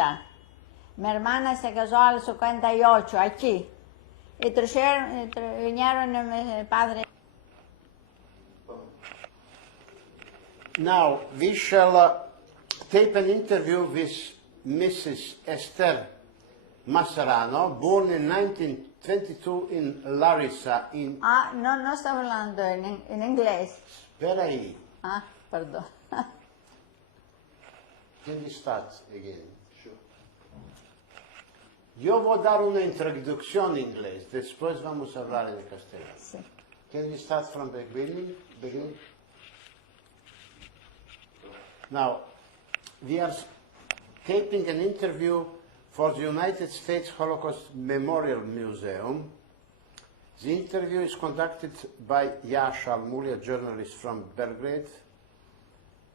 50. Mi hermana se casó a los 58, aquí. Y vinieron mi padre. Now, we shall tape an interview with Mrs. Esther Massarano, born in 1922 in Larissa, in... Ah, no sto hablando en inglés. Espera ahí. Ah, perdón. Can we start again? Sure. Yo voy a dar una introducción en inglés, después vamos a hablar en castellano. Sí. Can we start from the beginning? Now, we are taping an interview for the United States Holocaust Memorial Museum. The interview is conducted by Yasha Almulia, a journalist from Belgrade,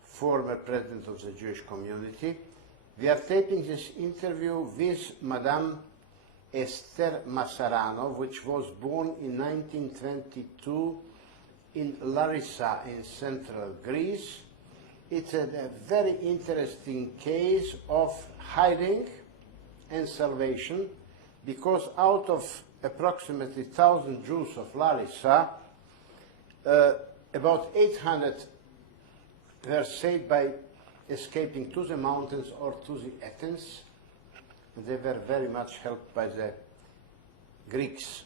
former president of the Jewish community. We are taping this interview with Madame Esther Massarano, which was born in 1922 in Larissa in central Greece. It's a very interesting case of hiding and salvation, because out of approximately 1,000 Jews of Larissa, about 800 were saved by escaping to the mountains or to the Athens. They were very much helped by the Greeks.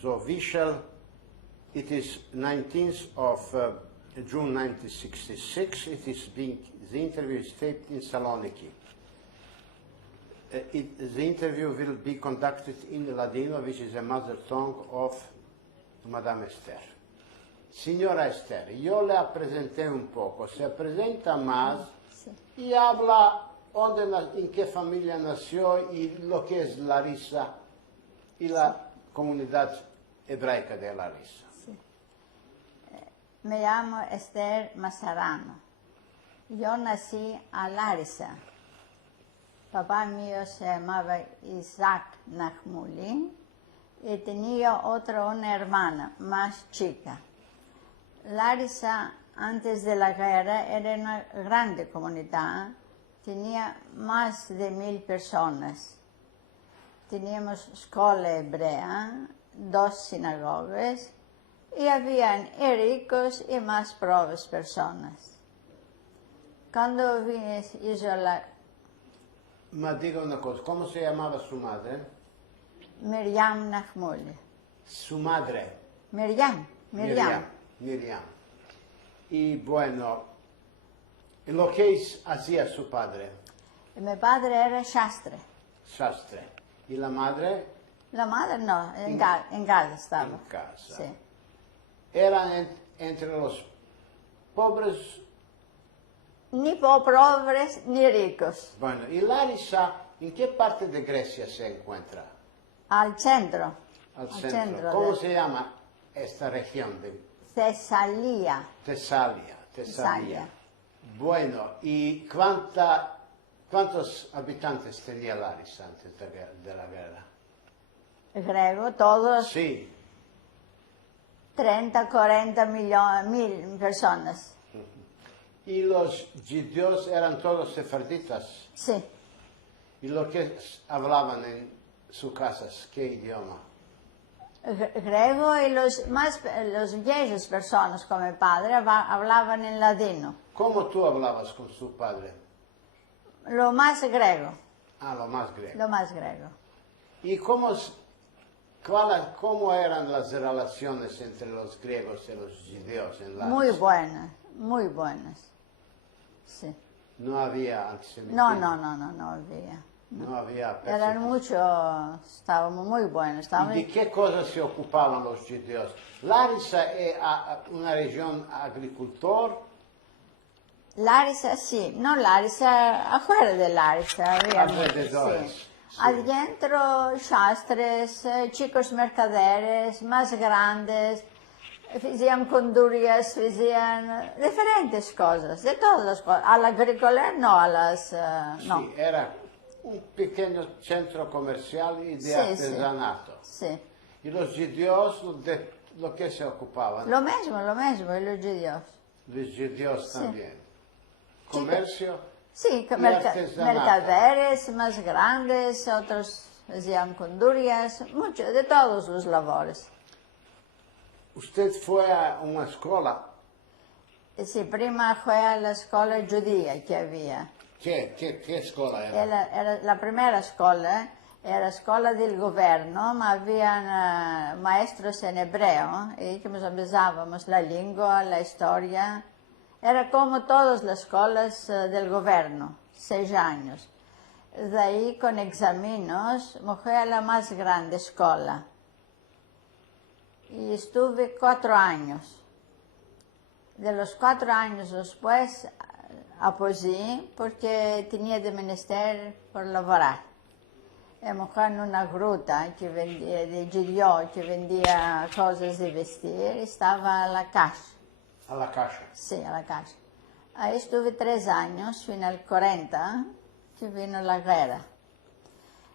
So we shall, it is 19th of June 1966, the interview is taped in Saloniki. The interview will be conducted in Ladino, which is the mother tongue of Madame Esther. Signora Esther, yo le presenté un poco, se presenta más y habla en qué familia nació y lo que es Larissa y la comunidad hebraica de Larissa. Me llamo Esther Massarano. Yo nací a Larissa. Papá mío se llamaba Isaac Nahmulin y tenía una hermana más chica. Larissa, antes de la guerra, era una grande comunidad. Tenía más de 1,000 personas. Teníamos escuela hebrea, 2 sinagogas, y habían ricos y más pobres personas. Cuando hizo la... Ma diga una cosa, ¿cómo se llamaba su madre? Miriam Nahmuli. Su madre. Miriam. Y bueno, lo que hacía su padre? Mi padre era sastre. Sastre. ¿Y la madre? La madre no, en casa estaba. En casa. Sí. Eran entre los pobres. Ni pobres ni ricos. Bueno, ¿y Larissa en qué parte de Grecia se encuentra? Al centro. Al centro. ¿Cómo se llama esta región? Tesalia. Tesalia. Bueno, ¿y cuántos habitantes tenía Larissa antes de la guerra? Griego, todos. Sí. 30, 40 mil personas. ¿Y los judíos eran todos sefarditas? Sí. ¿Y lo que hablaban en sus casas? ¿Qué idioma? Griego y los viejos personas como mi padre hablaban en ladino. ¿Cómo tú hablabas con su padre? Lo más griego. Ah, lo más griego. Lo más griego. ¿Y cómo eran las relaciones entre los griegos y los judíos en la... Muy buenas. Sí. No había antisemitismo. No había. No había persecución. Estábamos muy buenos. ¿Y de qué cosas se ocupaban los judíos? Larissa es una región agricultor. Larissa sí, no Larissa, afuera de Larissa había alrededores. Sí. Sí. Adentro sastres, chicos mercaderes, más grandes, hacían condurias, hacían diferentes cosas, de todas las cosas. A la agrícola no, a las... no. Sí, era un pequeño centro comercial y de artesanato. Sí. ¿Y los judíos de lo que se ocupaban? Lo mismo, y los judíos. Los judíos también. ¿Comercio? Sí, y artesanato. mercaderes más grandes, otros hacían condurias, mucho, de todos los labores. Usted fue a una escuela. Sí, prima fue a la escuela judía que había. ¿Qué escuela era? Era la primera escuela, era escuela del gobierno, ma habían maestros en hebreo, y que nos empezábamos la lengua, la historia. Era como todas las escuelas del gobierno, 6 años. De ahí, con exámenes, me fui a la más grande escuela. Y estuve 4 años. De los 4 años después, aposé porque tenía de menester por laborar. Y me fui en una gruta que vendía, de Giglio, que vendía cosas de vestir, estaba a la calle. A la caja. Sí, a la calle. Ahí estuve 3 años, fino al 40, que vino la guerra.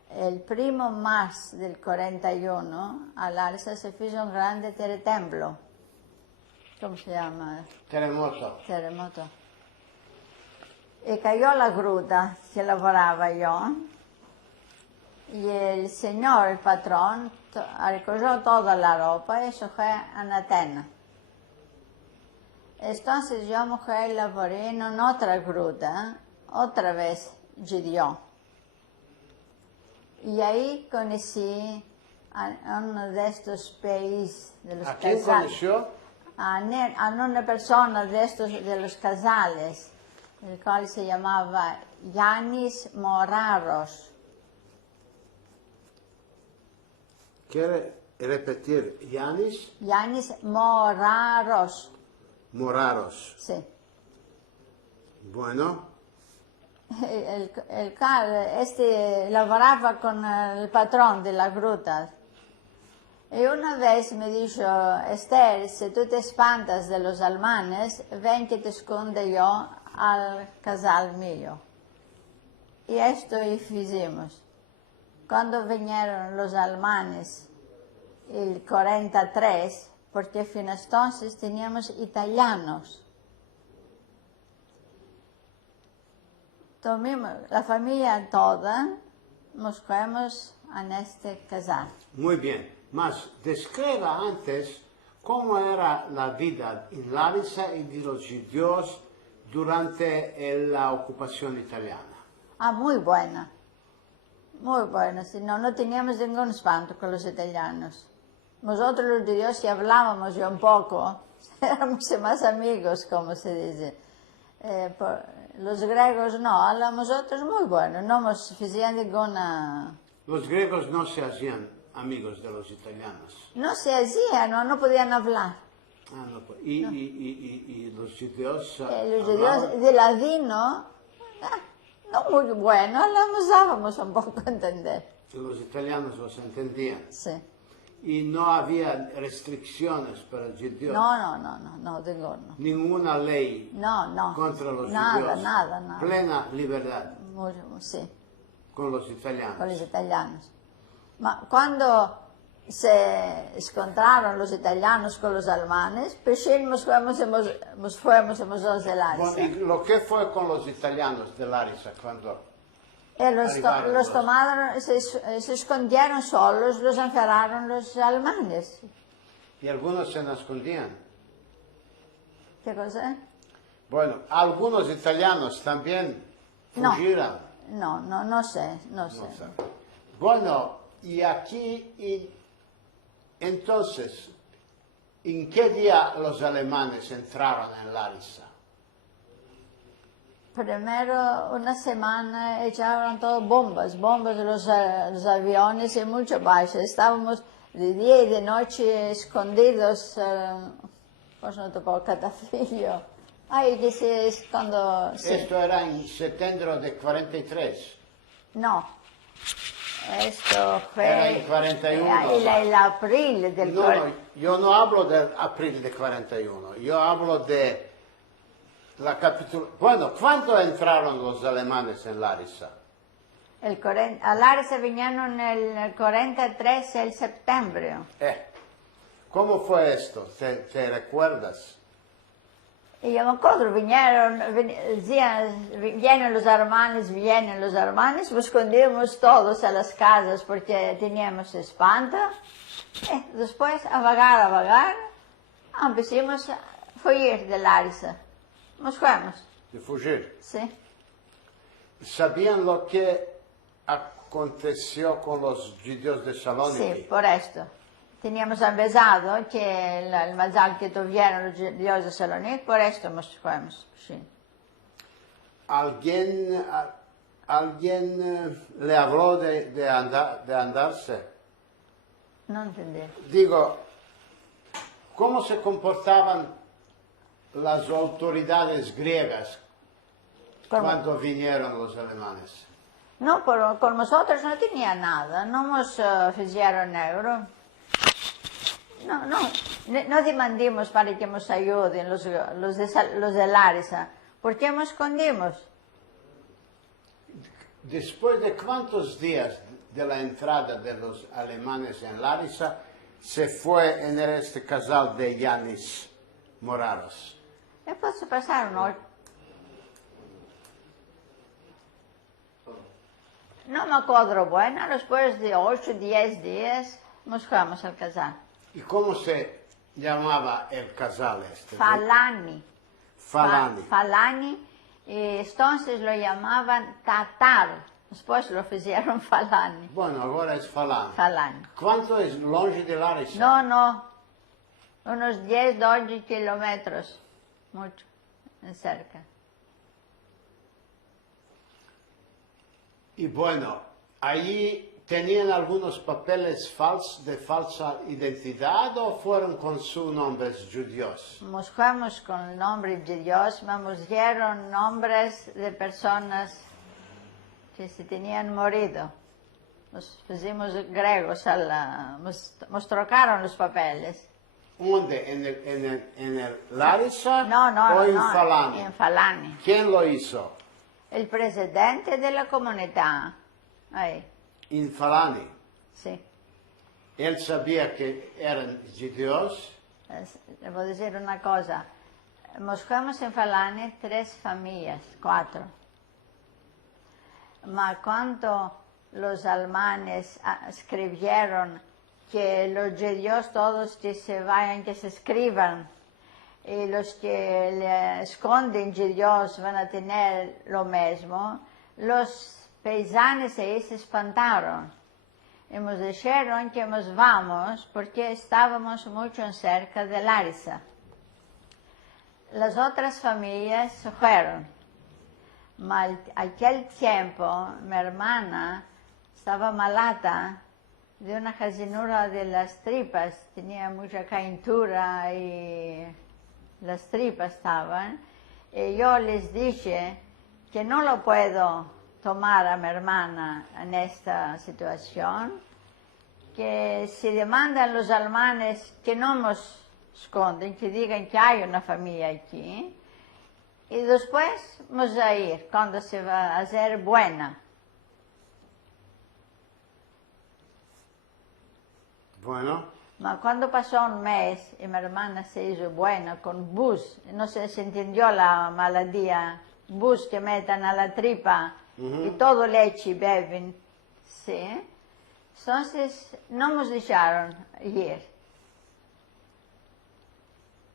El 1 marzo del 41, a Larsa se hizo un grande terremoto. ¿Cómo se llama? Terremoto. Terremoto. Y cayó la gruta que lavoraba yo. Y el señor, el patrón, recogió toda la ropa y se fue a Atenas. Entonces yo me fui a laborar en otra gruta, otra vez Gideon. Y ahí conocí a uno de estos países, de los ¿A quién casales. conoció? A una persona de estos, de los casales, el cual se llamaba Yanis Moraros. ¿Quiere repetir? Yanis Yanis Moraros, Moraros. sí. Bueno, El cual lavoraba con el patrón de la gruta. Y una vez me dijo, Esther, si tú te espantas de los alemanes, ven que te esconde yo al casal mío. Y esto hicimos. Cuando vinieron los alemanes, el 43, porque fin entonces teníamos italianos. La familia toda nos fuimos en este casal. muy bien. Mas describa antes cómo era la vida en Larissa y de los judíos durante la ocupación italiana. Ah, muy buena. Muy buena. Si no, no teníamos ningún espanto con los italianos. Nosotros los judíos sí hablábamos ya un poco. Éramos más amigos, como se dice. Los griegos no, nosotros muy buenos. No nos hacían ninguna... Los griegos no se hacían amigos de los italianos. No se hacían, no podían hablar. Ah, no, pues, y los judíos Los hablaban. judíos de ladino, no muy bueno, nos dábamos un poco a entender. Los italianos los entendían. Sí. Y no había restricciones para los judíos. No, digo no. Ninguna ley No. contra los Nada, judíos. nada. Plena libertad Sí, con los italianos. con los italianos. Ma cuando se encontraron los italianos con los alemanes, pues nos fuimos en los de Larissa. Bueno, ¿y lo que fue con los italianos de Larissa cuando arribaron Los tomaron, se escondieron solos, los encerraron los alemanes. Y algunos se escondían? ¿Qué cosa? Bueno, algunos italianos también No. fugieron. No sé. No sé. Bueno, y aquí, entonces, ¿en qué día los alemanes entraron en Larissa? Primero, una semana echaban todo bombas los aviones y mucho baixo. Estábamos de día y de noche escondidos, pues no te puedo catafillo. Ahí que cuando... Sí. Esto era en septiembre de 43. No, esto fue... Era en 41. El abril del... No, yo no hablo de abril de 41, yo hablo de la capitulación. Bueno, ¿cuándo entraron los alemanes en Larissa? A Larissa vinieron el 43 de septiembre. ¿Cómo fue esto? ¿Te recuerdas? Y yo me acuerdo, decían, vienen los hermanos, nos escondíamos todos a las casas porque teníamos espanto. Después, a vagar, empezamos a fugir de Larissa. Nos fuimos. De fugir. Sí. ¿Sabían lo que aconteció con los judíos de Salónica? Sí, por esto. Teníamos avisado que el mal que tuvieron los judíos de Salónica, por esto nos fuimos. Sí. ¿Alguien le habló de andarse? No entendí. Digo, ¿cómo se comportaban las autoridades griegas cuando vinieron los alemanes? No, pero con nosotros no tenía nada, no nos hicieron euro. No demandamos para que nos ayuden los de Larissa, porque nos escondimos. Después de cuántos días de la entrada de los alemanes en Larissa, se fue en este casal de Yanis Moraros. Después pasaron no me acuerdo bueno, después de 8, 10 días nos fuimos al casal. ¿Y cómo se llamaba el casal este? Falani. Falani, y entonces lo llamaban Tatar, después lo hicieron Falani. Bueno, ahora es Falani. Falani. ¿Cuánto es longe de Larissa? No, unos 10, 12 kilómetros, mucho, cerca. Y bueno, allí tenían algunos papeles de falsa identidad o fueron con sus nombres judíos. Nos fuimos con el nombre de Dios, nos dieron nombres de personas que se tenían morido. Nos pusimos griegos, nos trocaron los papeles. ¿Dónde? ¿En el Larissa No, o en Falani? En Falani. ¿Quién lo hizo? El presidente de la comunidad. Ahí. En Falani. Sí. Él sabía que eran judíos. Le voy a decir una cosa. Nos fuimos en Falani 3 familias, 4. Ma cuando los alemanes escribieron que los judíos todos que se vayan, que se escriban, y los que le esconden judíos van a tener lo mismo, los paisanos ahí se espantaron. Y nos dijeron que nos vamos porque estábamos mucho cerca de Larissa. Las otras familias se fueron. Aquel tiempo mi hermana estaba malata de una jacinura de las tripas, tenía mucha calentura y las tripas estaban, y yo les dije que no lo puedo tomar a mi hermana en esta situación, que si demandan los alemanes que no nos esconden, que digan que hay una familia aquí, y después vamos a ir cuando se va a hacer buena. Bueno. Cuando pasó un mes y mi hermana se hizo buena con bus, no se entendió la maladía, bus que metan a la tripa y todo leche beben, ¿sí? Entonces no nos dejaron ir.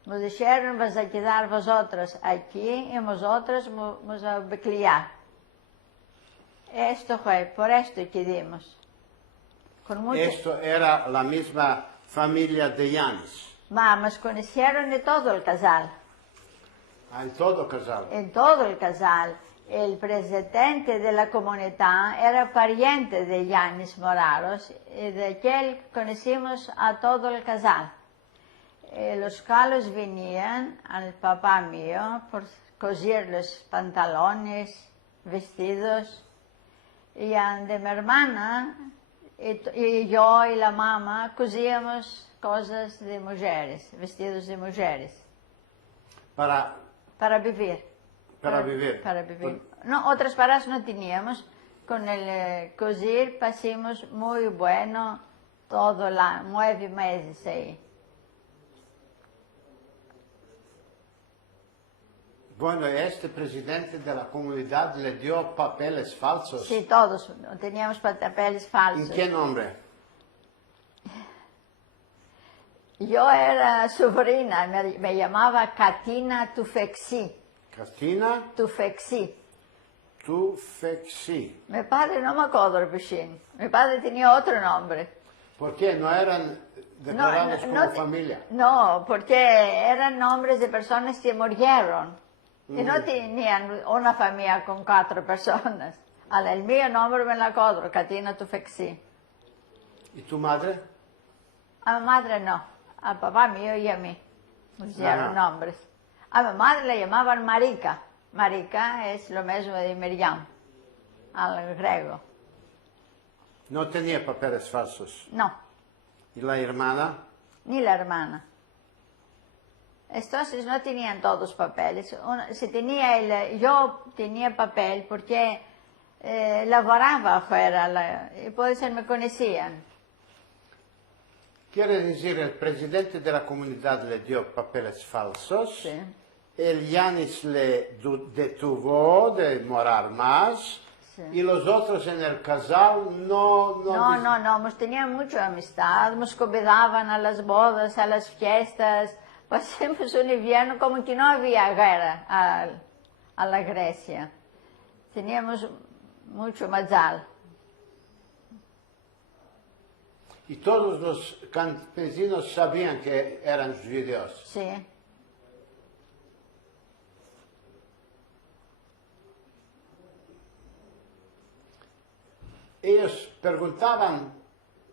Nos dijeron, vas a quedar vosotros aquí y nosotros vamos a criar. Esto fue, por esto que dimos. Esto era la misma familia de Yanis. Nos conocieron de todo el casal. En todo el casal. En todo el casal. El presidente de la comunidad era pariente de Yanis Moraros y de aquel conocimos a todo el casal. Los cuales venían al papá mío por coser los pantalones, vestidos, y de mi hermana y yo y la mamá cosíamos cosas de mujeres, vestidos de mujeres. Para vivir. Para vivir. Para vivir. No, otras paras no teníamos. Con el coser pasamos muy bueno todo 9 meses ahí. Bueno, este presidente de la comunidad le dio papeles falsos. Sí, todos teníamos papeles falsos. ¿En qué nombre? Yo era sobrina, me llamaba Katina Tufekci. Katina Tufekci. Tufekci. Mi padre no me acuerdo vicino. Mi padre tenía otro nombre. ¿Por qué? ¿No eran declarados como familia? No, porque eran nombres de personas que murieron. Y no tenían una familia con 4 personas. El mío nombre me lo acuerdo, Katina Tufekci. ¿Y tu madre? A mi madre no. Al papá mío y a mí. Pusieron Ajá. nombres. A mi madre le llamaban Marika. Marika es lo mismo de Miriam, al griego. No tenía papeles falsos. No, ¿Y la hermana? ni la hermana. Entonces no tenían todos papeles. Si tenía yo tenía papel porque laboraba afuera y por eso me conocían. Quiere decir, el presidente de la comunidad le dio papeles falsos. Sí. El Yanis le detuvo de morar más. Sí. Y los otros en el casal no... No, nos tenían mucha amistad, nos convidaban a las bodas, a las fiestas. Pasamos un invierno como que no había guerra a la Grecia. Teníamos mucho mazal. Y todos los campesinos sabían que eran judíos. Sí. Ellos preguntaban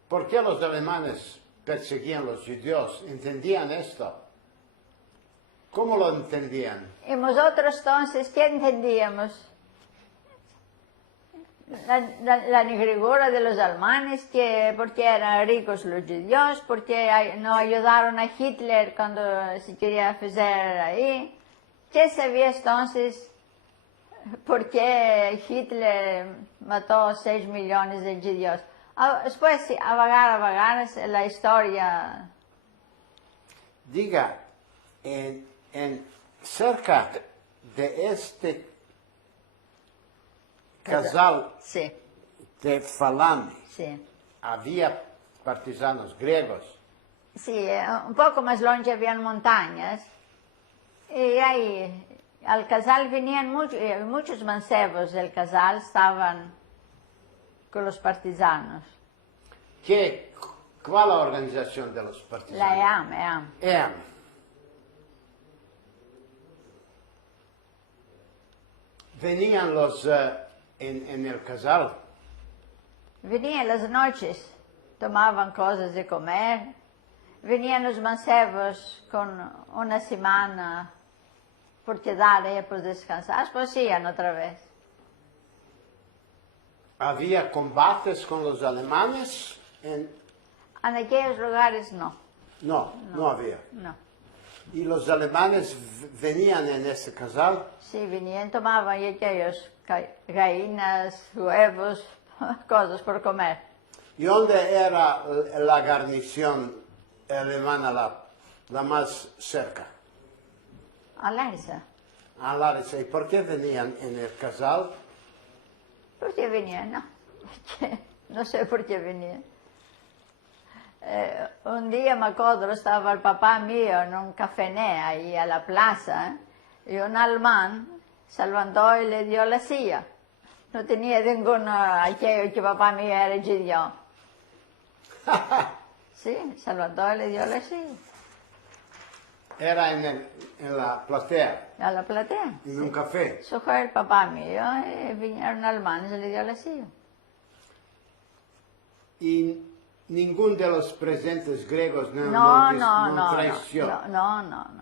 por qué los alemanes perseguían a los judíos. ¿Entendían esto? ¿Cómo lo entendían? Y nosotros entonces, ¿qué entendíamos? La negrura de los alemanes, que porque eran ricos los judíos, porque no ayudaron a Hitler cuando se quería hacer ahí. ¿Qué sabía entonces por qué Hitler mató 6 millones de judíos? Después, a vagar, la historia. Diga, cerca de este casal Sí, de Falani sí. había partisanos griegos. Sí, un poco más longe habían montañas. Y ahí, al casal venían muchos mancebos del casal, estaban con los partisanos. ¿Cuál la organización de los partisanos? La EAM. EAM. Venían los en el casal. Venían las noches, tomaban cosas de comer. Venían los mancebos con una semana por quedar ahí, por descansar. Después iban otra vez. ¿Había combates con los alemanes? En aquellos lugares no. No había. No. ¿Y los alemanes venían en ese casal? Sí, venían, tomaban y aquellos gallinas, huevos, cosas por comer. ¿Y dónde era la guarnición alemana la más cerca? A Larsa. A Larissa. ¿Y por qué venían en el casal? ¿Por qué venían? No. No sé por qué venían. Un día me acuerdo, estaba el papá mío en un cafené ahí a la plaza y un alemán se levantó y le dio la silla. No tenía ninguna aquello que papá mío era judío. Sí, se levantó y le dio la silla. Era en la platea, A la platea. en un café. Eso fue el papá mío y vinieron alemanes y le dio la silla. Y ningún de los presentes griegos no traicionó. No.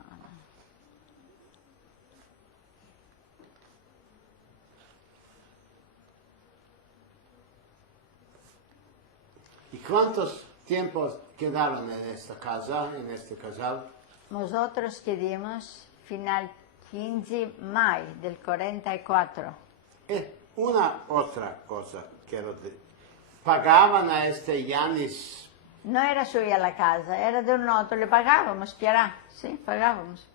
¿Y cuántos tiempos quedaron en esta casa, en este casal? Nosotros quedamos final 15 de mayo del 44. Una otra cosa quiero decir. ¿Pagaban a este Yanis? No era suya la casa, era de un otro, le pagábamos, Piera, sí, pagábamos.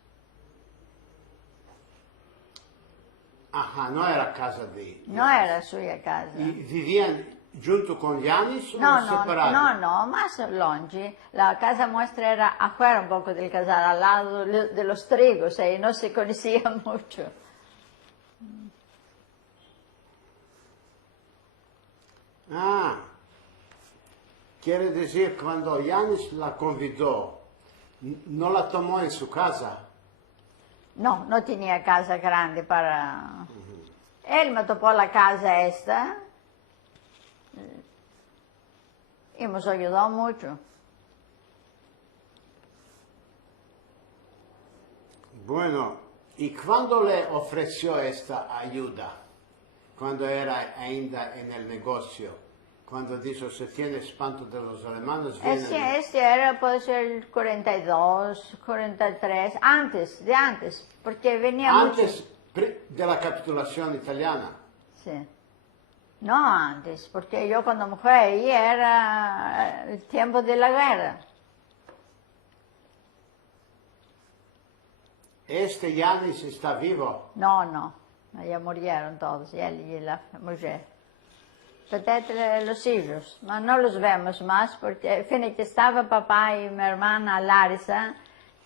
Ah, non era a casa di... No era sua casa. Vivían junto con Yanis o No, no, separados? no, más longe. La casa nuestra era afuera un poco del casal, al lado de los trigos, y no se conocían mucho. Ah, quiere decir cuando Yanis la convidó, no la tomó en su casa. No, no tenía casa grande para... Él me topó la casa esta y nos ayudó mucho. Bueno, ¿y cuándo le ofreció esta ayuda? Cuando era ainda en el negocio. Cuando dijo, se tiene espanto de los alemanes, vienen... Este era, puede ser 42, 43, de antes, porque venía Antes mucho. de la capitulación italiana. Sí. No antes, porque yo cuando me fui ahí era el tiempo de la guerra. Este Yanis está vivo. No, ya murieron todos, él y la mujer. Peut-être los hijos, pero no los vemos más porque fin que estaba papá y mi hermana Larisa,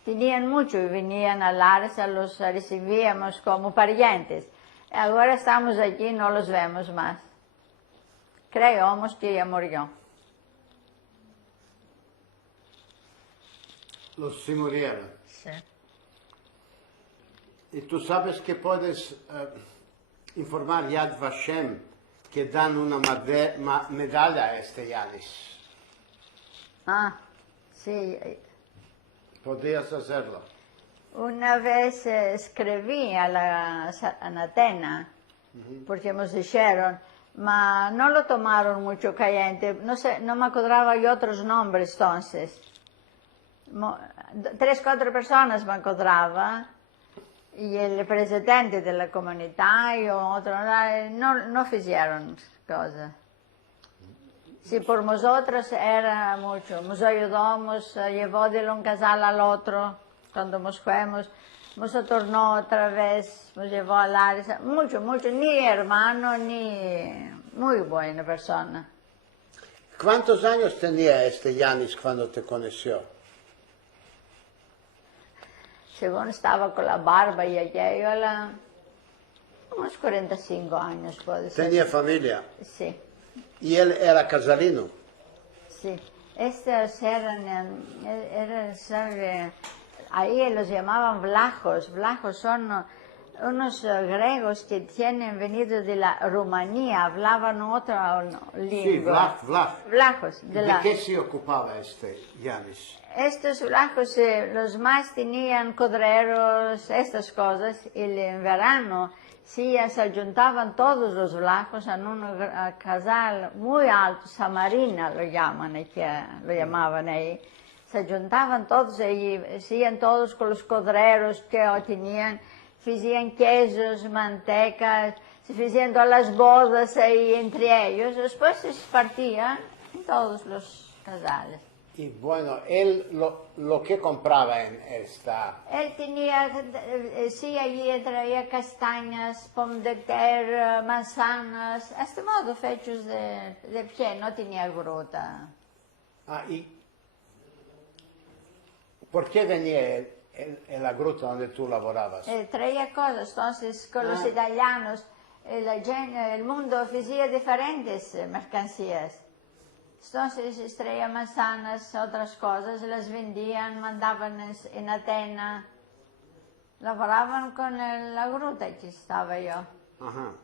tenían mucho y venían a Larisa, los recibíamos como parientes. Ahora estamos aquí, no los vemos más. Creemos que ya murió. Los sí murieron. Sí. Y tú sabes que puedes informar Yad Vashem que dan una medalla a este Yanis. Ah, sí. Podrías hacerlo. Una vez escribí a la Anatena, porque nos dijeron, pero no lo tomaron mucho caliente, no sé, no me acordaba yo otros nombres entonces. 3 o 4 personas me acordaba, y el presidente de la comunidad y otro, no hicieron cosas. Sí, por nosotros era mucho, nos ayudamos, llevó de un casal al otro, cuando nos fuimos, nos tornó otra vez, nos llevó a Larisa, mucho, ni hermano, ni muy buena persona. ¿Cuántos años tenía este Yanis cuando te conoció? Según estaba con la barba y aquello, unos 45 años puede ser. ¿Tenía familia? Sí. ¿Y él era casalino? Sí, estos ahí los llamaban vlajos. Vlajos son unos griegos que tienen venido de la Rumanía, hablaban otra lengua. Sí, Vlajos. ¿De qué se ocupaba este Yanis? Estos vlajos, los más tenían codreros, estas cosas, y en verano sí, se juntaban todos los vlajos en un casal muy alto, Samarina lo llamaban ahí. Se juntaban todos y hacían todos con los codreros que tenían, hacían quesos, mantecas, se hacían todas las bodas ahí entre ellos, después se partían en todos los casales. Y bueno, él lo que compraba en esta... Él tenía, sí, allí traía castañas, pomme de terre, manzanas, este modo hechos de pie, no tenía gruta. Ah, ¿y por qué venía en la gruta donde tú laborabas? Traía cosas, entonces con los italianos, el mundo hacía diferentes mercancías. Entonces traía manzanas, otras cosas, las vendían, mandaban en Atenas, laboraban con la gruta que estaba yo. Ajá.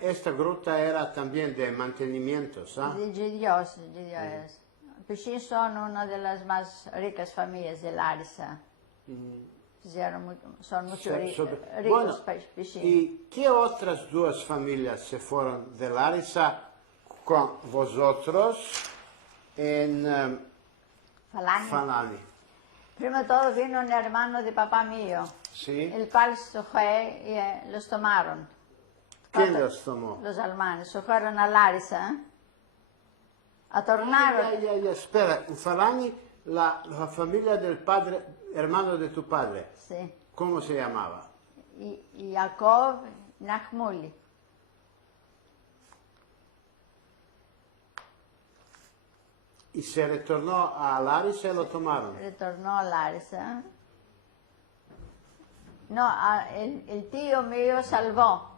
Esta gruta era también de mantenimiento, ¿sabes? De Gidios. Piscín son una de las más ricas familias de Larisa. Son muy ricos Piscín. ¿Y qué otras 2 familias se fueron de Larisa con vosotros en Falani? Prima de todo vino un hermano de papá mío, ¿Sí? el cual se fue y los tomaron. ¿Quién los tomó? Los alemanes, se fueron a Larisa, a tornar. Espera, en Falani la familia del hermano de tu padre, Sí. ¿cómo se llamaba? Jacob Nahmuli. Y se retornó a Larissa y lo tomaron. Retornó a Larissa. No, el tío mío salvó.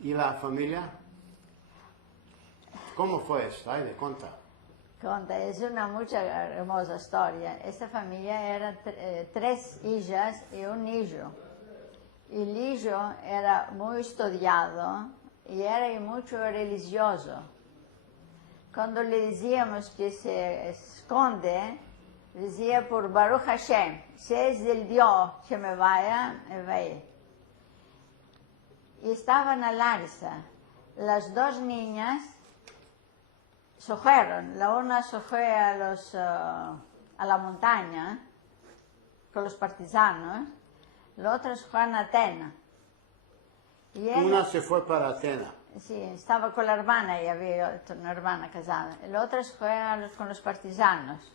¿Y la familia? ¿Cómo fue esto? Ay, de cuenta. Conta, es una muy hermosa historia. Esta familia era 3 hijas y un hijo. Y el hijo era muy estudiado y era mucho religioso. Cuando le decíamos que se esconde, decía por Baruch Hashem, si es del Dios que me vaya. Y estaban a Larissa. Las 2 niñas se fueron. La una se fue a la montaña con los partisanos, la otra se fue a Atenas. Y ella, Una se fue para Atenas. sí, estaba con la hermana y había una hermana casada. La otra se fue con los partisanos.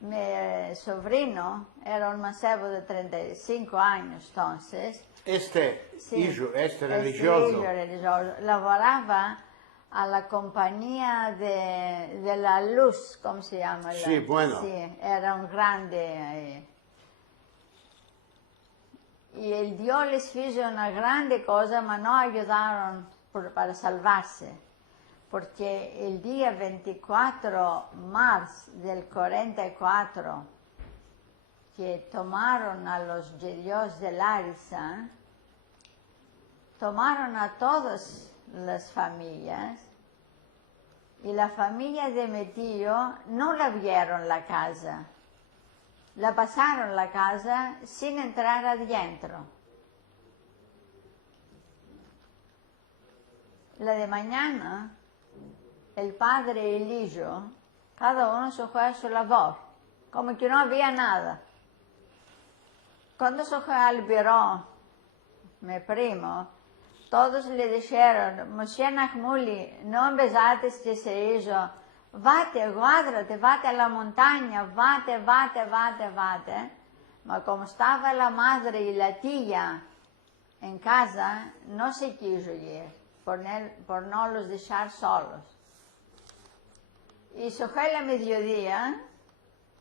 Mi sobrino era un mancebo de 35 años entonces. Hijo, Este religioso. hijo religioso lavoraba a la compañía de la luz, ¿cómo se llama? Sí, bueno. Sí, era un grande. Y el Dios les hizo una grande cosa, pero no ayudaron para salvarse. Porque el día 24 de marzo del 44, que tomaron a los judíos de Larissa, tomaron a todas las familias, y la familia de mi tío no la vieron la casa, la pasaron la casa sin entrar adentro. La de mañana, el padre y el hijo, cada uno se fue a su labor, como que no había nada. Cuando se fue al biró, mi primo, todos le dijeron, Moshe Nahmuli, no empezaste ese hijo, vate, guárdate, vate a la montaña, vate. Pero como estaba la madre y la tía en casa, no se quiso ir, por no los dejar solos. Y se fue a la mediodía,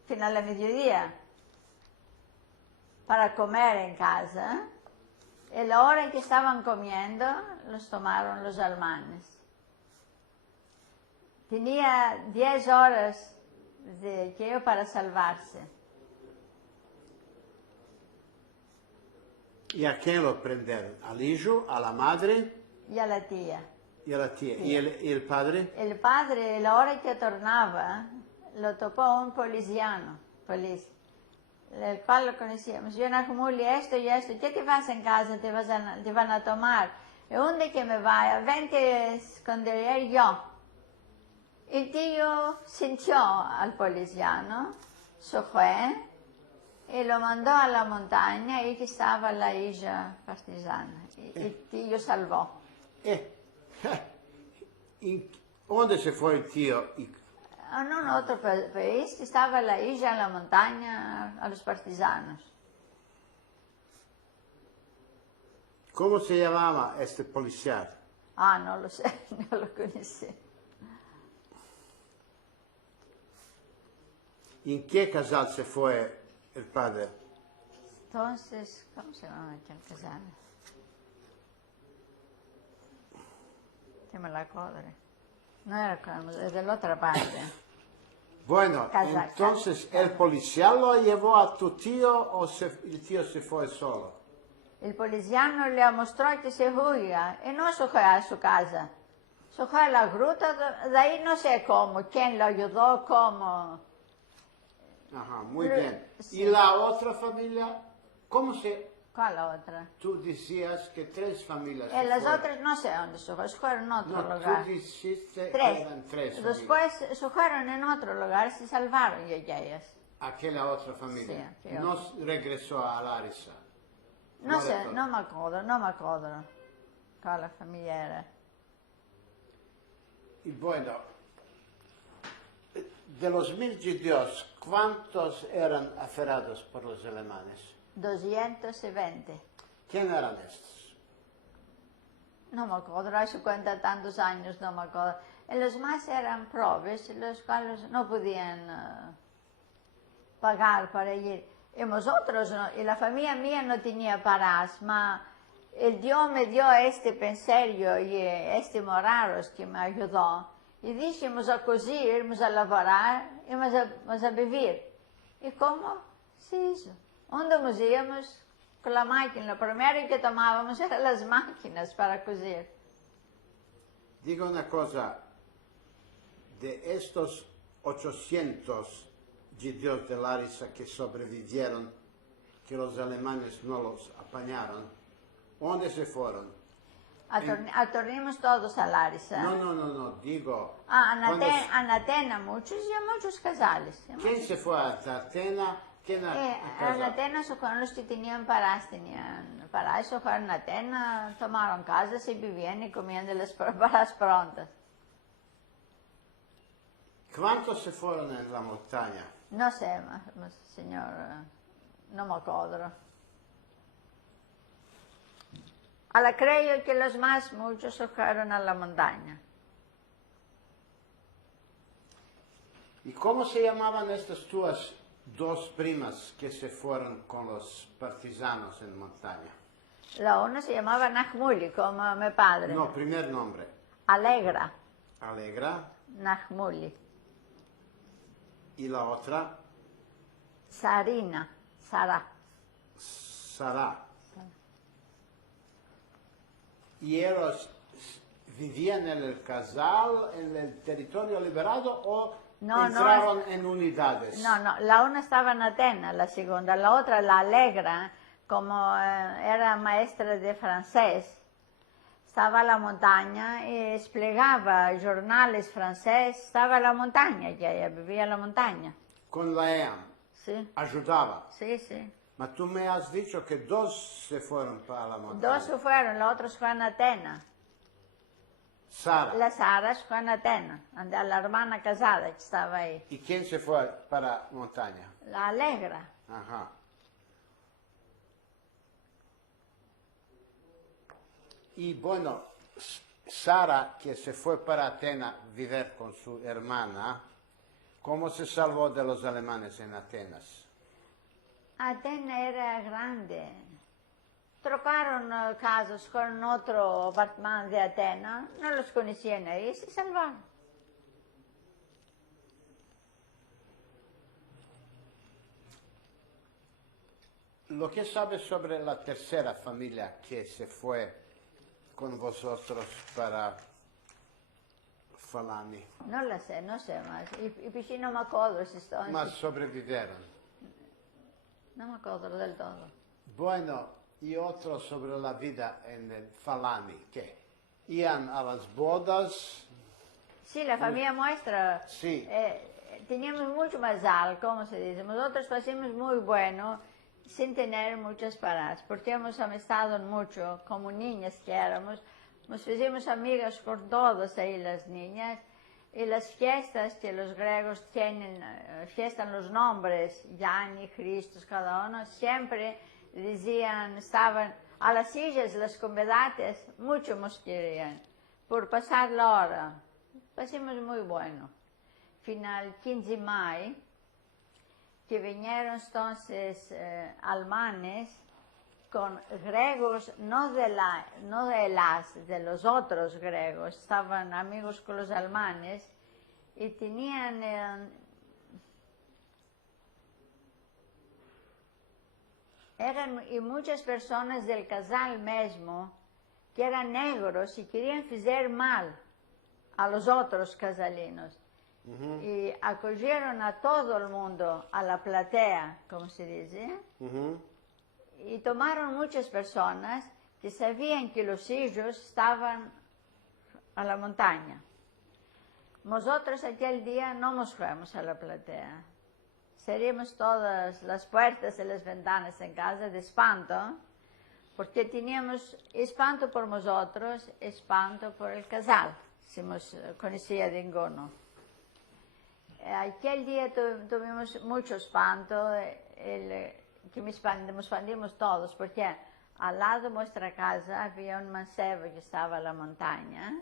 final de mediodía, para comer en casa. Y la hora en que estaban comiendo, los tomaron los alemanes. Tenía 10 horas de tiempo para salvarse. ¿Y a quién lo prendieron? ¿Al hijo, a la madre Y a la tía. y a la tía? Sí. ¿Y el padre? El padre, la hora que tornaba, lo topó un policía, el cual lo conocíamos. Yo Nahmuli, esto y esto, ¿qué te vas en casa? Te van a tomar. ¿Y dónde que me vaya? Ven que esconderé yo. El tío sintió al policía, se fue y lo mandó a la montaña y que estaba la hija partisana. Y el tío salvó. ¿Y dónde se fue el tío? En un otro país que estaba la hija en la montaña a los partisanos. ¿Cómo se llamaba este policía? Ah, no lo sé, no lo conocí. ¿En qué casal se fue el padre? Entonces, ¿cómo se llama aquel casal? Que me la codre. No era como, es de la otra parte. Bueno, Casa. entonces, ¿el policía lo llevó a tu tío o el tío se fue solo? El poliziano le mostró que se fuga y no se fue a su casa. Se fue a la gruta, de ahí no sé cómo, quién lo ayudó, cómo. Ajá, muy Pero, bien. sí. ¿Y la otra familia? ¿Cómo se...? ¿Cuál la otra? Tú decías que 3 familias se Las fueron. otras no sé dónde se fueron en otro No, lugar. tú dijiste que 3. eran 3 Después se fueron en otro lugar, se salvaron y ellas. Aquella otra familia. Sí, aquella No otra. regresó a Larissa. No sé, retornó. no me acuerdo cuál la familia era. Y bueno, de los 1000 judíos, ¿cuántos eran aferrados por los alemanes? 220. ¿Quién eran estos? No me acuerdo, hace cuenta tantos años, no me acuerdo. Los más eran pobres, los cuales no podían pagar para ir. Y nosotros, y la familia mía no tenía paras, mas el Dios me dio este pensiero y este moraros que me ayudó. Y dijimos a così, íbamos a laborar, íbamos a vivir. ¿Y cómo? Sí, eso. ¿Dónde nos íbamos? Con la máquina. Lo primero que tomábamos eran las máquinas para coser. Digo una cosa, de estos 800 judíos de Larissa que sobrevivieron, que los alemanes no los apañaron, ¿dónde se fueron? Atornimos todos a Larissa. No, digo... En Atenas muchos y a muchos casales. ¿Quién se fue a Atenas? ¿Quién En Atenas fueron los que tenían paras, eso fueron a Atenas, tomaron casas y vivían y comían de las paras prontas. ¿Cuántos se fueron en la montaña? No sé, señor, no me acuerdo. Ahora creo que los más muchos se fueron a la montaña. ¿Y cómo se llamaban estas tuas dos primas que se fueron con los partisanos en montaña? La una se llamaba Nahmuli, como mi padre. No, primer nombre. Alegra. Alegra. Nahmuli. ¿Y la otra? Sarina. Sara. Sara. ¿Y ellos vivían en el casal, en el territorio liberado o entraron en unidades? No, la una estaba en Atenas, la segunda. La otra, la Alegra, como era maestra de francés, estaba en la montaña y desplegaba jornales franceses, estaba en la montaña, ya ella vivía en la montaña. Con la EAM. Sí. Ayudaba. Sí, sí. Mas tú me has dicho que dos se fueron para la montaña. Dos se fueron, la otra se fue a Atenas. Sara. La Sara se fue a Atenas, la hermana casada que estaba ahí. ¿Y quién se fue para montaña? La Alegra. Ajá. Y bueno, Sara, que se fue para Atenas a vivir con su hermana, ¿cómo se salvó de los alemanes en Atenas? Atenas era grande. Trocaron casas con otro apartamento de Atenas, no los conocían ahí, se salvaron. Lo que sabes sobre la tercera familia que se fue con vosotros para Falani? No la sé, no sé más. Y pues no me acuerdo si estoy... Mas sobrevivieron. No me acuerdo del todo. Bueno, y otro sobre la vida en el Falani, que iban a las bodas. Sí, la familia nuestra. Sí. Teníamos mucho más algo, como se dice. Nosotros pasamos muy bueno, sin tener muchas paradas, porque hemos amistado mucho, como niñas que éramos. Nos hicimos amigas con todas ahí las niñas. Y las fiestas que los griegos tienen, fiestan los nombres, Yani, Cristos, cada uno, siempre decían, estaban a las sillas, las convidadas, mucho nos querían, por pasar la hora. Pasamos muy bueno. Final 15 de mayo, que vinieron entonces alemanes con griegos, no de los otros griegos, estaban amigos con los alemanes y tenían eran y muchas personas del casal mismo que eran negros y querían hacer mal a los otros casalinos. Y acogieron a todo el mundo a la platea, como se dice. Y tomaron muchas personas que sabían que los hijos estaban a la montaña. Nosotros aquel día no nos fuimos a la platea. Cerramos todas las puertas y las ventanas en casa de espanto, porque teníamos espanto por nosotros, espanto por el casal, si nos conocía ninguno. Aquel día tuvimos mucho espanto. que nos expandimos todos, porque al lado de nuestra casa había un mancebo que estaba en la montaña.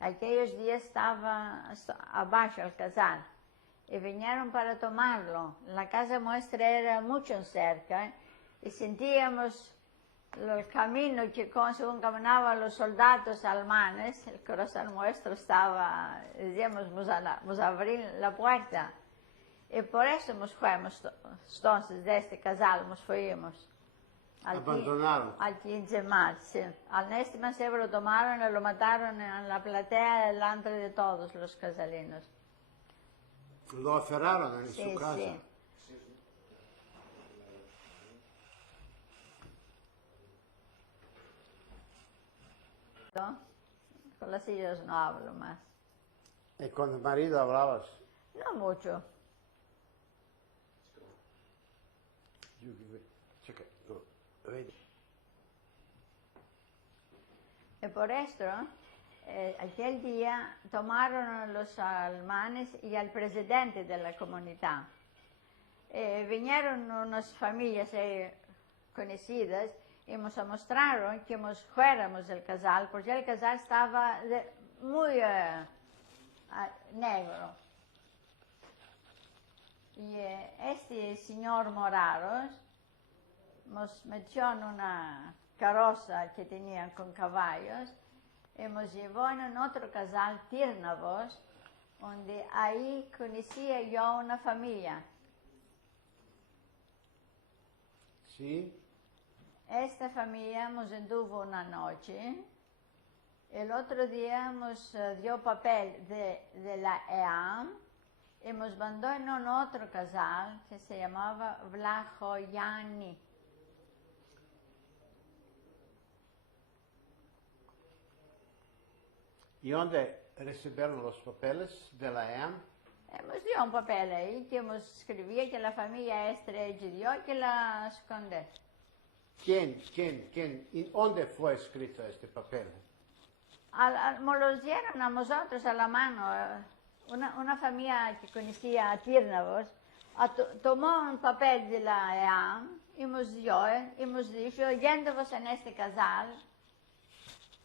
Aquellos días estaba abajo el casal y vinieron para tomarlo. La casa nuestra era mucho cerca y sentíamos el camino que según caminaban los soldados alemanes, el corazón nuestro estaba, decíamos, vamos a abrir la puerta. Y por eso nos fuimos, entonces, de este casal, nos fuimos. Abandonaron. Al 15 de marzo. Al este mancebo lo tomaron y lo mataron en la platea delante de todos los casalinos. Lo aferraron en su casa. Sí. ¿No? Con las sillas no hablo más. ¿Y con el marido hablabas? No mucho. Checa, vedi. Y por esto, aquel día tomaron a los alemanes y al presidente de la comunidad. Vinieron unas familias conocidas y nos mostraron que nos fuéramos del casal, porque el casal estaba muy negro. Y este señor Moraros nos metió en una carroza que tenían con caballos y nos llevó en otro casal, Tírnavos, donde ahí conocía yo una familia. Sí. Esta familia nos anduvo una noche. El otro día nos dio papel de la EAM y nos mandó en un otro casal que se llamaba Vlahoyani. ¿Y dónde recibieron los papeles de la EAM? Nos dio un papel ahí que nos escribía que la familia Estrella dio que la esconde. ¿Quién? ¿Y dónde fue escrito este papel? Nos lo dieron a nosotros a la mano. Una familia que conocía a Tírnavos tomó un papel de la EAM y nos dio y nos dijo, yéndovos en este casal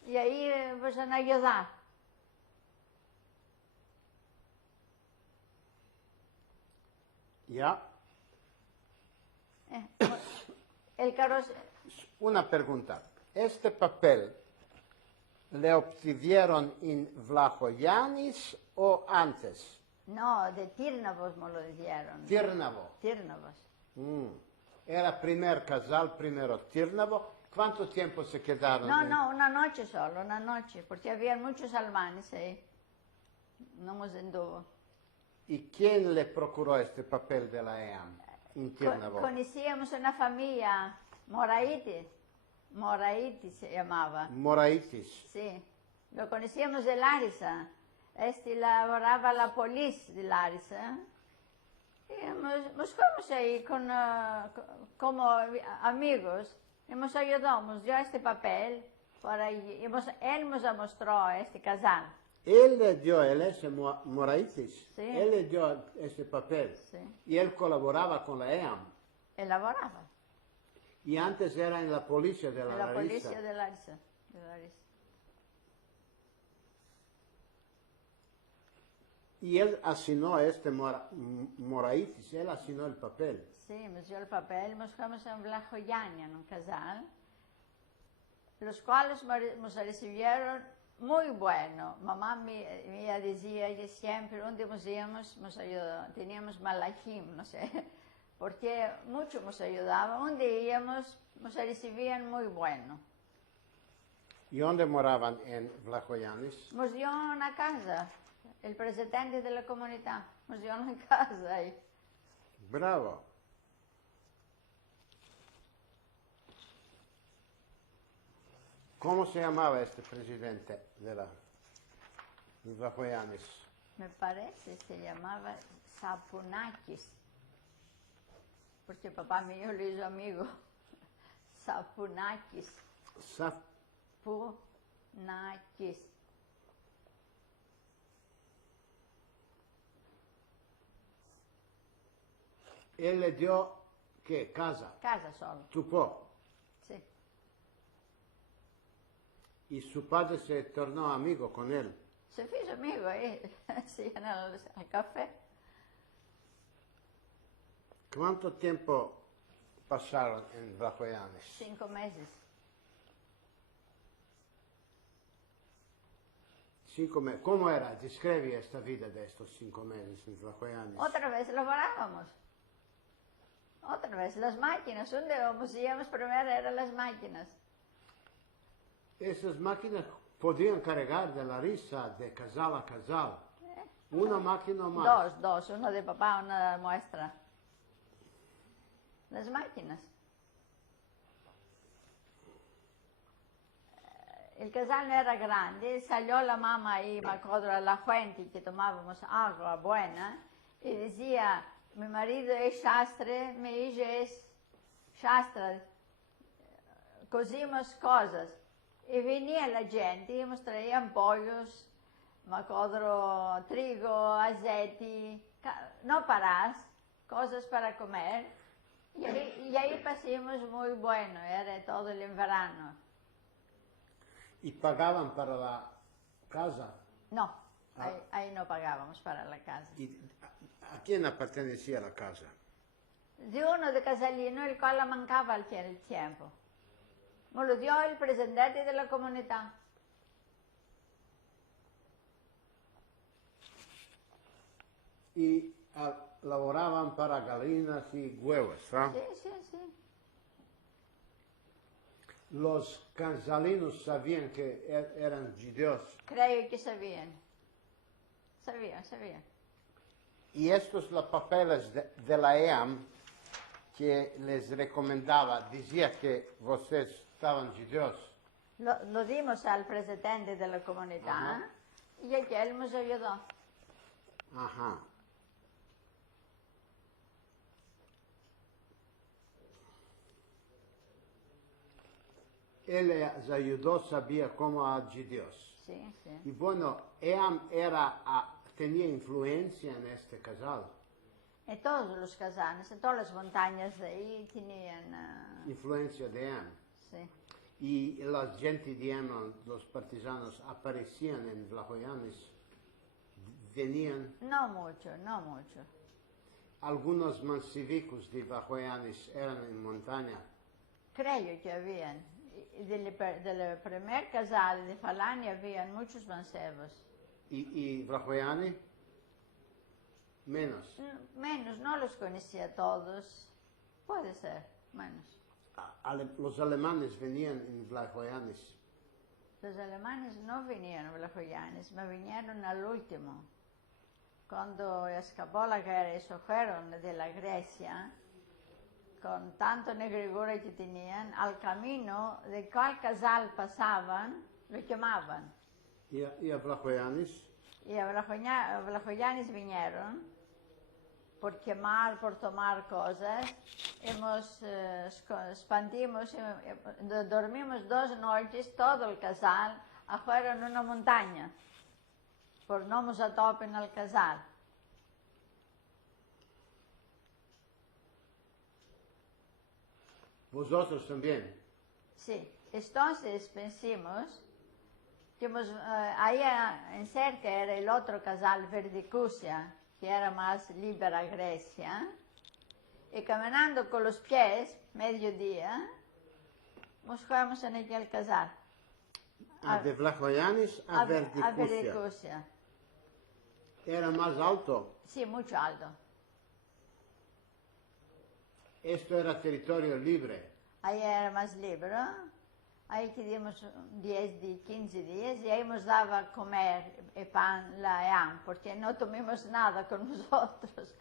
y ahí vos van a ayudar. Ya. El carroz... Una pregunta. ¿Este papel le obtuvieron en Vlahoyanis o antes? No, de Tírnavos me lo dieron. Tírnavo. Tírnavos. Era primer casal, primero Tírnavo. ¿Cuánto tiempo se quedaron? No, una noche solo, una noche, porque había muchos alemanes ahí. No nos anduvo. ¿Y quién le procuró este papel de la EAM en Tírnavo? Conocíamos una familia, Moraitis se llamaba. Moraitis. Sí, lo conocíamos de Larissa. Laboraba la policía de Larissa. Y nos fuimos ahí como amigos y nos ayudó, nos dio este papel para él nos mostró este casal. Él le dio, él es Moraitis, Sí. él le dio este papel. Sí. Y él colaboraba con la EAM. Él laboraba Y antes era en la policía de en la Larissa. policía de Larissa. Y él asignó a este Moraitis, él asignó el papel. Sí, nos dio el papel, nos fuimos en Vlahoyani, en un casal, los cuales nos recibieron muy bueno. Mamá mía decía que siempre, donde nos íbamos, nos ayudó. Teníamos malachim, no sé, porque mucho nos ayudaba. Donde íbamos, nos recibían muy bueno. ¿Y dónde moraban en Vlahoyanis? Nos dio una casa, el presidente de la comunidad, nos dio una casa ahí. Bravo. ¿Cómo se llamaba este presidente de Vlahoyanis? Me parece se llamaba Sapunakis, porque papá mío lo hizo amigo. Sapunakis. Sapunakis. Él le dio ¿Qué? ¿Casa? casa solo, Tupò. sì. Y su padre se tornó amigo con él. Si fece amico sì, al caffè. ¿Cuánto tiempo pasaron en Vlajoyanis? 5 mesi. 5 meses. ¿Cómo era? Describe esta vida de estos 5 meses en Vlajoyanis. Otra vez laborábamos. Otra vez, las máquinas. Donde íbamos primero eran las máquinas. Esas máquinas podían cargar de la risa de casal a casal. Una máquina más. Dos, uno de papá, una nuestra. Las máquinas. El casal no era grande, salió la mamá y me acuerdo a la fuente que tomábamos agua buena y decía, mi marido es sastre, mi hija es sastra, cosimos cosas. Y venía la gente y nos traían pollos, me acuerdo, trigo, aceite, no parás, cosas para comer. Y ahí pasamos muy bueno, era todo el verano. ¿Y pagaban para la casa? No, ahí no pagábamos para la casa. ¿Y a quién pertenecía la casa? De uno de Casalino, el cual la mancaba al tiempo. Me lo dio el presidente de la comunidad. Y laboraban para gallinas y huevos, ¿no? Sí. Los casalinos sabían que eran judíos. Creo que sabían. Sabían. Y estos los papeles de la EAM que les recomendaba, decía que ustedes estaban judíos. Lo dimos al presidente de la comunidad y él nos ayudó. Ajá. Él les ayudó, sabía cómo a judíos. Sí. Y bueno, EAM tenía influencia en este casal. En todos los casales, en todas las montañas de ahí tenían... Influencia de EAM. sí. Y la gente de EAM, los partisanos, aparecían en Vlajoyanis, venían. No mucho. Algunos mansivicos de Vlajoyanis eran en montaña. Creo que habían. Del primer casal de Falani habían muchos mancebos. ¿Y Vlajoyani? Menos. Menos, no los conocía todos. Puede ser, menos. Los alemanes venían en Vlajoyanis. Los alemanes no vinieron a Vlajoyanis, me vinieron al último. Cuando escapó la guerra y se fueron de la Grecia, con tanto negrura que tenían, al camino de cual casal pasaban, lo quemaban. ¿Y a Vlajoyanis? Y a Vlajoyanis vinieron por quemar, por tomar cosas. Expandimos, dormimos 2 noches, todo el casal, afuera en una montaña, por no nos atopen al casal. ¿Vosotros también? Sí, entonces pensamos que ahí en cerca era el otro casal Verdicusia, que era más libera Grecia, y caminando con los pies, mediodía, nos fuimos en aquel casal. De Vlajoyanis a Verdicusia. Verdicusia. ¿Era más alto? Sí, mucho alto. Esto era territorio libre. Ahí era más libre. Ahí quedamos 15 días y ahí nos daba a comer el pan, la EAM, porque no tomamos nada con nosotros.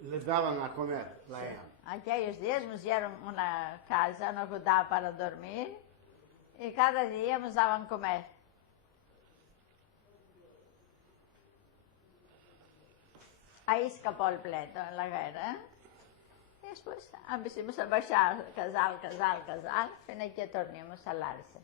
Les daban a comer la EAM. Aquellos días nos dieron una casa, una ciudad para dormir y cada día nos daban comer. Ahí escapó el pleito en la guerra. Y después empezamos a bajar casal, hasta que tornamos a Larsa.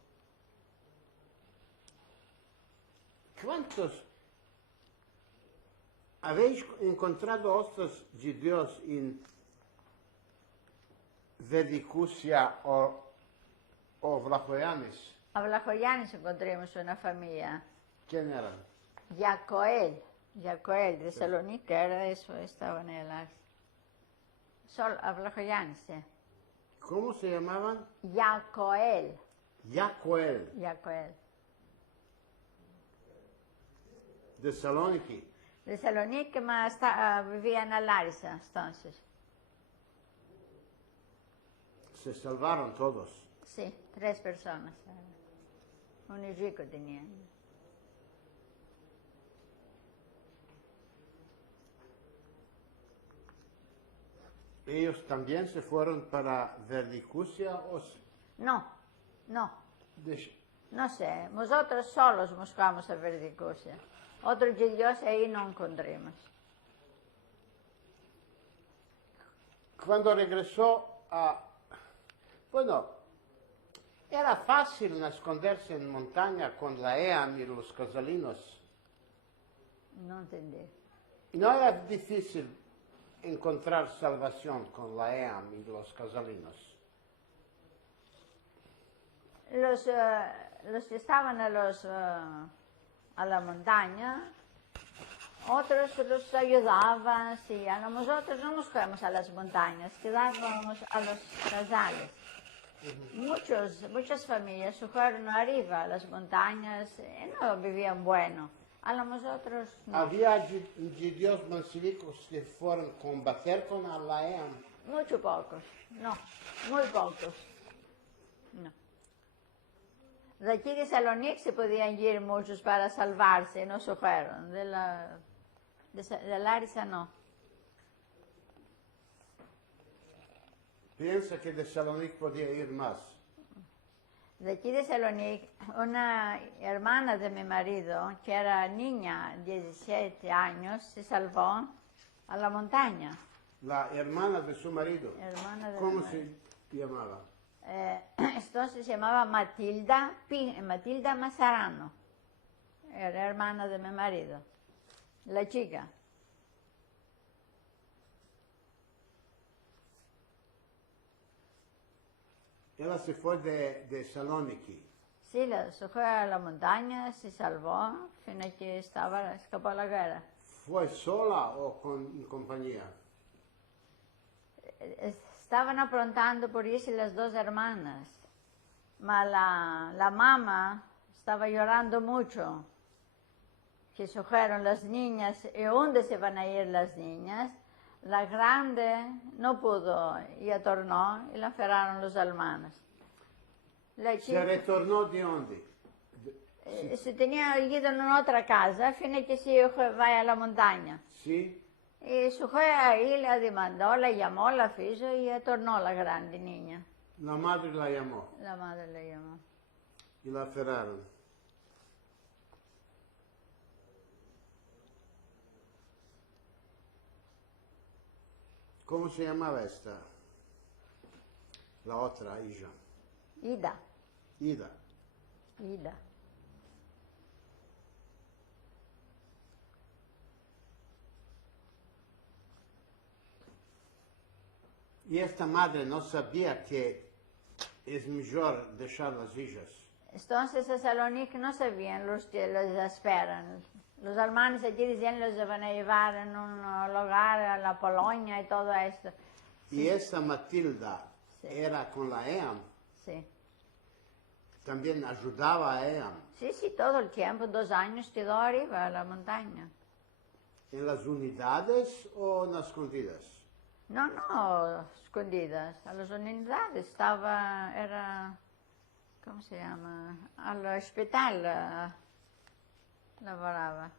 ¿Habéis encontrado otros judíos en Verdicusia o Vlachoyanis? A Vlachoyanis encontramos una familia, ¿Quién eran? Yacoel, de Salónica, era eso, estaba en el Ars. Solo a Vlachoyanis, sí. ¿Cómo se llamaban? Yacoel. Yacoel, de Salónica. De Salónica, mas vivía en Larissa, entonces. Se salvaron todos. Sí, 3 personas. Un rico tenía. ¿Ellos también se fueron para Verdicusia o No, de- no sé. Nosotros solos buscamos a Verdicusia. Otros judíos ahí no encontramos. Cuando regresó a... Bueno, era fácil esconderse en montaña con la EAM y los casalinos. No entendí. No era difícil encontrar salvación con la EAM y los casalinos. Los que estaban a la montaña, otros los ayudaban, sí. A nosotros no nos fuimos a las montañas, quedábamos a los casales. Muchas familias se fueron arriba a las montañas y no vivían bueno. A nosotros no. Había judíos bolcheviques que fueron a combater con la EAM. Muy pocos, no, muy pocos. No. De aquí de Salónica se podían ir muchos para salvarse, no se fueron. De Larissa no. Piensa que de Salónica podía ir más. De aquí de Salónica, una hermana de mi marido, que era niña, 17 años, se salvó a la montaña. La hermana de su marido. Hermana de ¿Cómo mi marido. se llamaba? Entonces se llamaba Matilda Mazzarano. Era hermana de mi marido. La chica. Ella se fue de Salónica. Sí, se fue a la montaña, se salvó, fin a que escapó a la guerra. ¿Fue sola o en compañía? Estaban aprontando por irse las 2 hermanas, mas la mamá estaba llorando mucho, que se fueron las niñas, ¿y dónde se van a ir las niñas? La grande no pudo y tornó y la ferraron los hermanos. La ¿Se chica retornó de dónde? se tenía ido en otra casa, fin a que se fue a la montaña. Sí. Y se fue ahí, la demandó, la llamó, la fijo y tornó la grande niña. La madre la llamó La madre la llamó. y la ferraron. ¿Cómo se llamaba esta? La otra, hija. Ida. Ida. Y esta madre no sabía que es mejor dejar las hijas. Entonces a Salónica no sabían los que los esperan. Los alemanes allí decían los van a llevar en un lugar a la Polonia y todo esto. Y esa Matilda Sí. era con la EAM. Sí. También ayudaba a EAM. Sí, todo el tiempo, 2 años quedó arriba a la montaña. ¿En las unidades o en las escondidas? No, escondidas. A las unidades era, ¿cómo se llama? Al hospital lavoraba.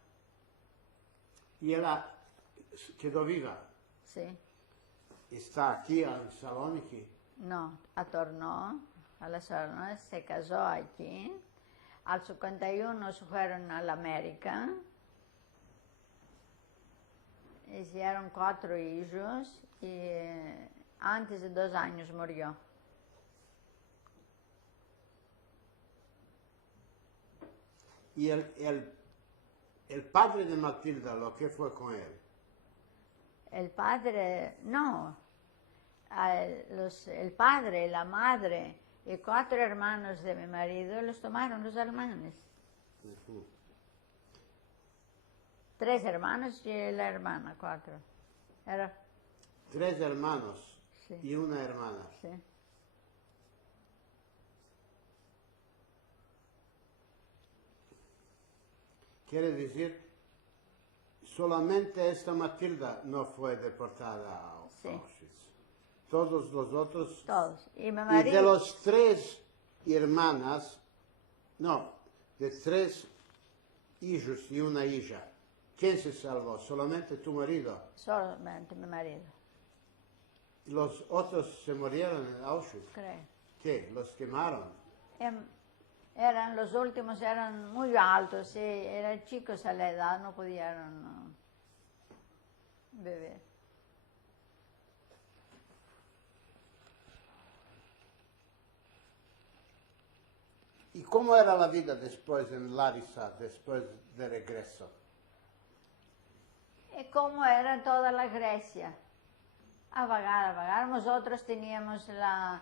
Y ella quedó viva. Sí. Está aquí en Salónica. No, tornó a las hornas, se casó aquí. Al 51 se fueron a la América. Hicieron 4 hijos y antes de 2 años murió. Y El padre de Matilda, lo que fue con él. El padre, no, el padre, la madre y 4 hermanos de mi marido los tomaron los alemanes. Ujú. 3 hermanos y la hermana, 4. Era, 3 hermanos Sí. y una hermana. sí. Quiere decir, solamente esta Matilda no fue deportada a Sí. Auschwitz. Todos los otros. Todos. Y mi Y de marido, los 3 hermanas, no, de 3 hijos y una hija, ¿quién se salvó? Solamente tu marido. solamente mi marido, Los otros se murieron en Auschwitz. creo. ¿Qué? ¿Los quemaron? Eran los últimos, eran muy altos, y eran chicos a la edad, no pudieron beber. ¿Y cómo era la vida después en Larissa, después de regreso? Y como era toda la Grecia, a vagar, a vagar. Nosotros teníamos la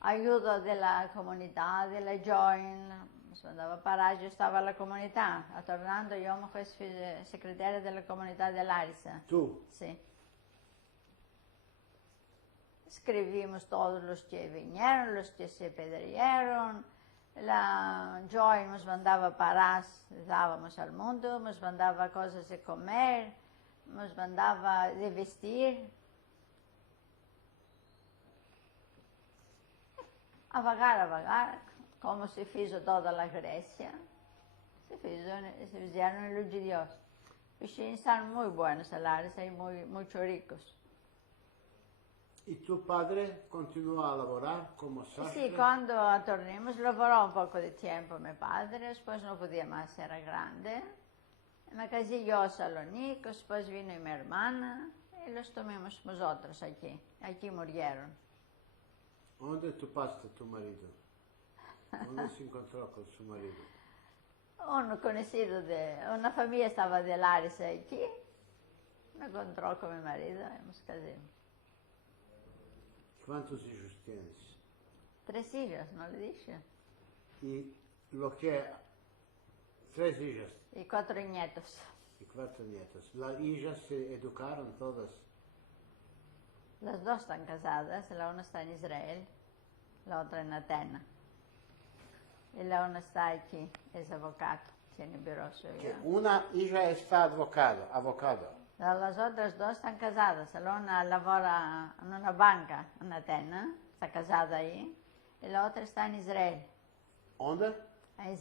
ayuda de la comunidad, de la Join, nos mandaba para, yo estaba en la comunidad, atornando, yo me fui secretaria de la comunidad de Larissa. Tú, Sí. Escribimos todos los que vinieron, los que se perdieron. La Joy nos mandaba paras, dábamos al mundo, nos mandaba cosas de comer, nos mandaba de vestir. A vagar, como se hizo toda la Grecia. Se hicieron en los judíos. Los están muy buenos salarios y mucho ricos. ¿y tu padre continuó a laborar como sastre? Sí, cuando tornamos lavoró un poco de tiempo mi padre, después no podía más, era grande. Me casé yo a Salónica, después vino mi hermana y los tomamos nosotros aquí. Aquí murieron. ¿Dónde topaste tu marido? ¿Dónde se encontró con su marido? Uno conocido de una familia estaba de Larissa aquí, me encontró con mi marido y nos casamos. ¿Cuántos hijos tienes? 3 hijos, ¿no le dije? Y lo que... 3 hijas Y 4 nietos. y 4 nietos. Las hijas se educaron todas. Las 2 están casadas, la una está en Israel, la otra en Atenas. Y la una está aquí, es abogado, tiene buró suyo. Que una hija está abogado. Las otras 2 están casadas, la una lavora en una banca en Atenas, está casada ahí, y la otra está en Israel. ¿Dónde? En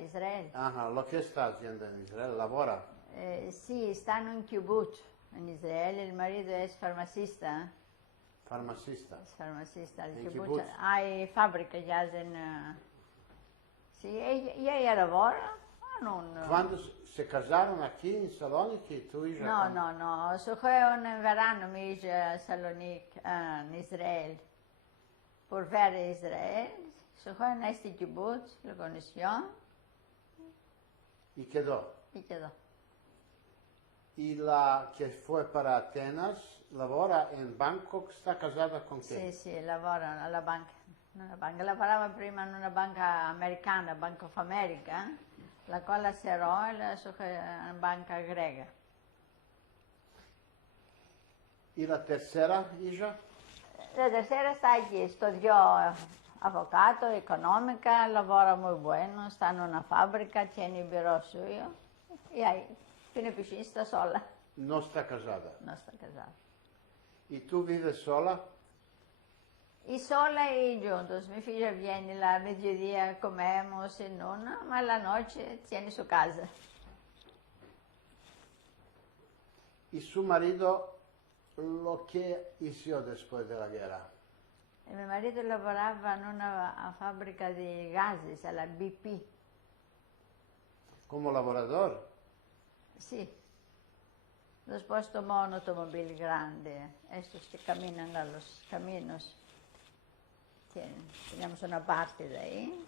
Israel. Ajá, lo que está haciendo en Israel, labora. Sí, está en un kibbutz en Israel, el marido es farmacista. Farmacista. Es farmacista, el En kibbutz. kibbutz. Hay fábricas ya en... sí, y ella lavora en un... Cuando se casaron aquí en Salónica, tu hija... No, se fue en verano mi hija a Salónica, en Israel, por ver Israel. Se fue en este kibbutz, lo conoció Y quedó. y quedó. Y la que fue para Atenas, labora en Bangkok, está casada con quién? Sí, lavora alla banca. Lavorava prima in una banca americana, Bank of America, la quale cerrò e la sua banca greca. ¿Y la tercera hija? La tercera está aquí, studiò avvocato, economica, lavora muy bueno, sta in una fabbrica, tiene il bureau suyo e ahí, fino a piscina sta sola, No está casada. non sta casata. ¿Y tú vives sola? Y sola y juntos, mi figlia viene la mediodía, comemos y no, ma la noche tiene su casa. ¿Y su marido lo que hizo después de la guerra? E mio marito lavorava in una fabbrica di gases, alla BP. ¿Como laborador? Sì. Después tomó un automóvil grande, estos que caminan a los caminos. Teníamos una parte de ahí.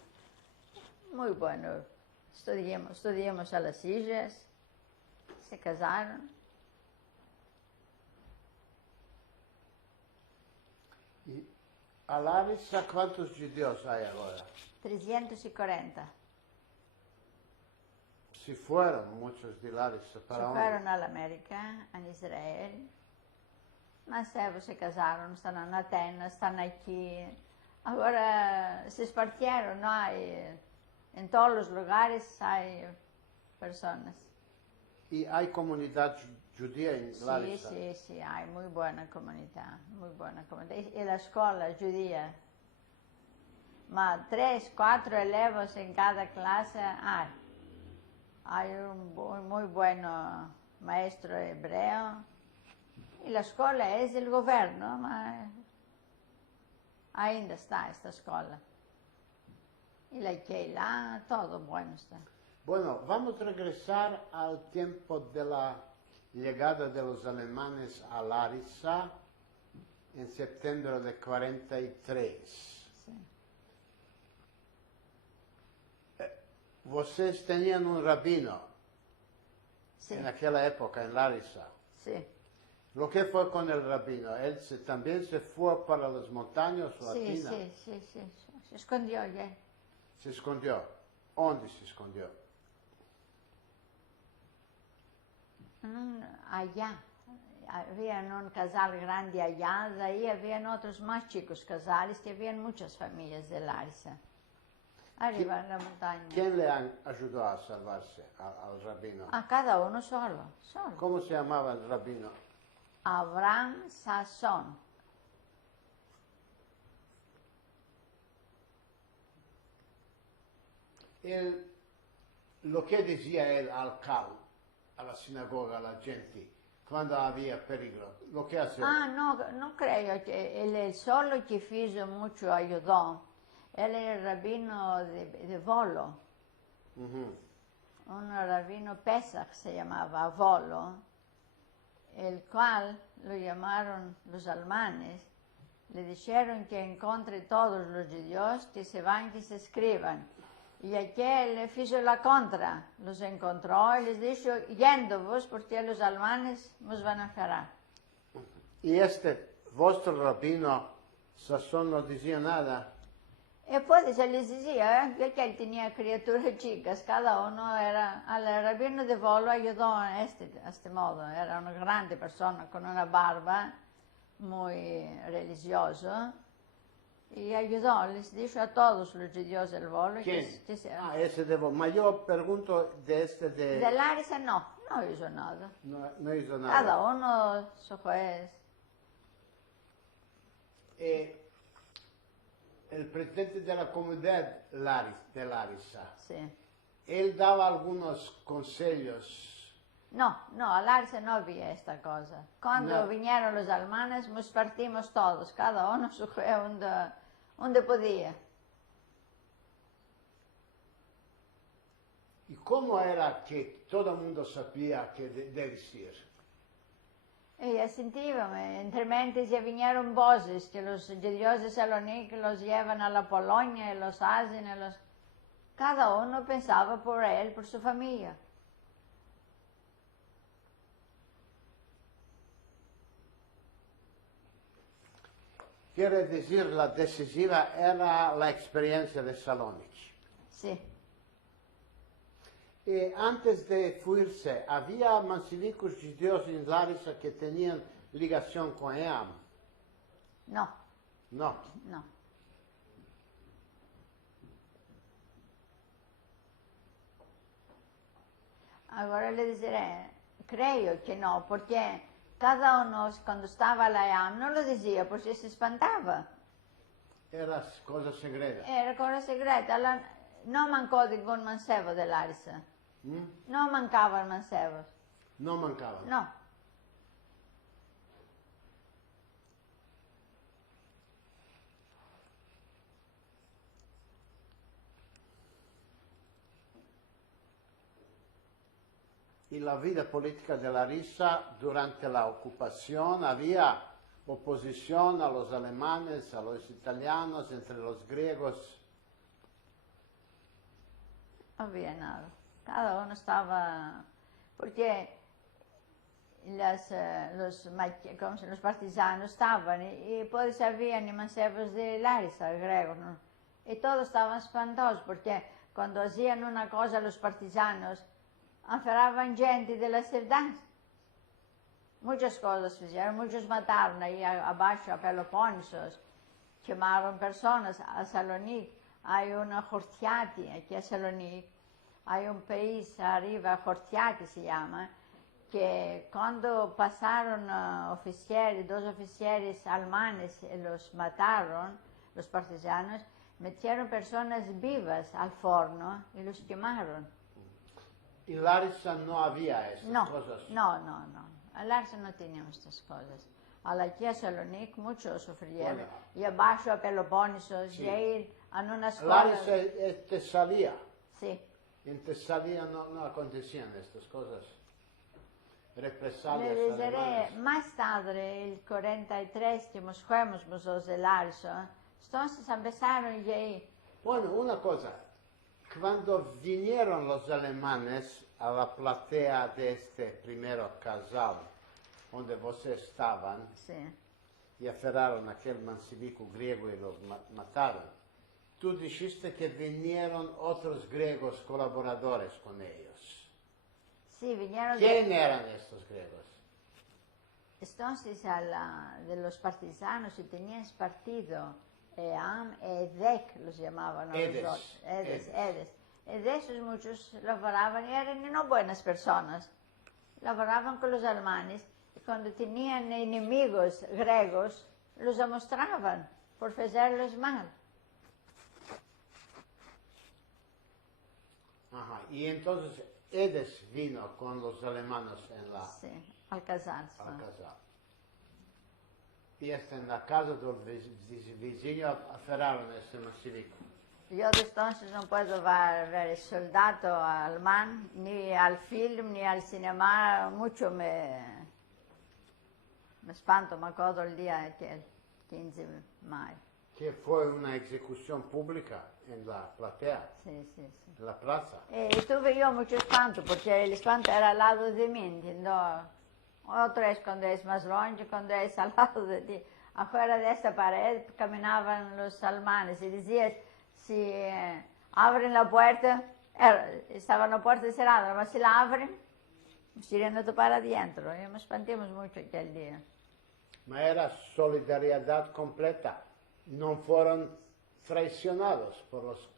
Muy bueno. Estudiamos a las sillas. se casaron. Y a Larissa, ¿cuántos judíos hay ahora? 340. Si fueron muchos de Larissa, Se ¿para dónde? fueron all'America, en Israel. Mas se casaron, están en Atenas, están aquí. Ahora se esparcieron, ¿no? En todos los lugares hay personas. ¿Y hay comunidad judía en Sí, Larissa? sí, sí, hay muy buena comunidad, muy buena comunidad. Y la escuela judía, ma 3, 4 elevos en cada clase hay. Hay un muy buen maestro hebreo. Y la escuela es del gobierno, ma ainda está esta escuela. Y la Keilah, todo bueno está. Bueno, vamos a regresar al tiempo de la llegada de los alemanes a Larissa en septiembre de 43. Sí. Vocês tenían un rabino Sí, en aquella época en Larissa. sí. ¿Lo que fue con el rabino? ¿Él también se fue para las montañas Sí, latinas? sí. Se escondió ya. Se escondió. ¿Dónde se escondió? Allá. Había un casal grande allá, de ahí habían otros más chicos casales, que habían muchas familias de Larissa. Arriba en la montaña. ¿Quién le ayudó a salvarse al rabino? A cada uno solo. ¿Cómo se llamaba el rabino? Abraham Sasson. Lo que decía él al cal, a la sinagoga, a la gente, cuando había peligro, lo que hacía. No creo que él solo que hizo mucho ayudó. Él era el rabino de Volo. Ujú. Un rabino Pesach se llamaba Volo, el cual lo llamaron los alemanes. Le dijeron que encontre todos los judíos, que se van, que se escriban. Y aquel hizo la contra, los encontró y les dijo, yendo-vos, porque los alemanes nos van a cerrar. Y vuestro rabino, Sasson, no decía nada. Y pues se les decía que él tenía criaturas chicas, cada uno era, al rabino de Volo ayudó a este modo, era una grande persona con una barba muy religiosa y ayudó, les dijo a todos los judíos del Volo. ¿Quién? Que Ese de vos. Ma yo pregunto de Larissa no hizo nada. No hizo nada. Cada uno su juez. El presidente de la comunidad de Larissa, Sí. él daba algunos consejos. No, a Larissa no había esta cosa. Cuando No. vinieron los alemanes, nos partimos todos, cada uno se fue donde podía. ¿Y cómo era que todo el mundo sabía qué decir? Y sentíamos, entre mentes ya vinieron voces que los judíos de Salónica los llevan a la Polonia y los hacen, cada uno pensaba por él, por su familia. Quiere decir, la decisiva era la experiencia de Salónica. Sí. Y antes de fuirse, ¿había masivicos judíos en Larissa que tenían ligación con EAM? No. No. Ahora le diré, creo que no, porque cada uno cuando estaba la EAM no lo decía porque se espantaba. Era cosa segreta. Era cosa segreta. No mancó ningún mancebo de Larissa. No mancaban mancebos. No mancaban. No. Y la vida política de Larissa durante la ocupación, había oposición a los alemanes, a los italianos, entre los griegos. No había nada. Cada uno estaba... Porque los partisanos estaban, y pues habían mancebos de Larissa, griegos, ¿no? Y todos estaban espantados porque cuando hacían una cosa los partisanos, aferraban gente de la ciudad. Muchas cosas hicieron, muchos mataron ahí abajo a Peloponnesos, quemaron personas a Salonique. Hay una Hortiati aquí a Salonique, hay un país arriba, Hortiati se llama, que cuando pasaron dos oficiales alemanes y los mataron, los partisanos, metieron personas vivas al forno y los quemaron. En Larissa no había estas cosas. No. En Larissa no teníamos estas cosas. Aquí a Salonique muchos sufrieron. Bueno. Y abajo a Peloponnesos, Sí. y ahí en una escuela. Larissa es Tesalia. Sí. En Tesalia no acontecían estas cosas. Represalias Le diré, alemanas. más tarde, el 43, que nos fuimos nosotros de Larissa, entonces empezaron y ahí. Bueno, una cosa. Cuando vinieron los alemanes a la platea de este primero casal, donde ustedes estaban, Sí. y aferraron a aquel mancivico griego y los mataron, tú dijiste que vinieron otros griegos colaboradores con ellos. Sí, vinieron ¿Quién eran estos griegos? entonces de los partisanos y tenían partido, EAM, EDEC los llamaban. Edes. Edes. Y de esos muchos laboraban, y eran no buenas personas, laboraban con los alemanes, y cuando tenían enemigos griegos, los demostraban por hacerlos mal. Ajá. Y entonces Edes vino con los alemanes en la Sí, al casarse. al casal. Y en la casa del vecino aferraron a este mancivico. Yo entonces no puedo ver el soldado alemán, ni al film, ni al cinema, mucho me espanto, me acuerdo el día aquel, 15 de mayo. Que fue una ejecución pública en la platea, Sí. en la plaza. Y tuve yo mucho espanto, porque el espanto era al lado de mí, ¿entiendes? Otro es cuando es más longe, cuando es al lado de ti. Afuera de esta pared caminaban los alemanes y decías, si abren la puerta, estaba la puerta cerrada, pero si la abren, nos irían para adentro. Y nos espantamos mucho aquel día. Ma era solidaridad completa. No fueron traicionados por los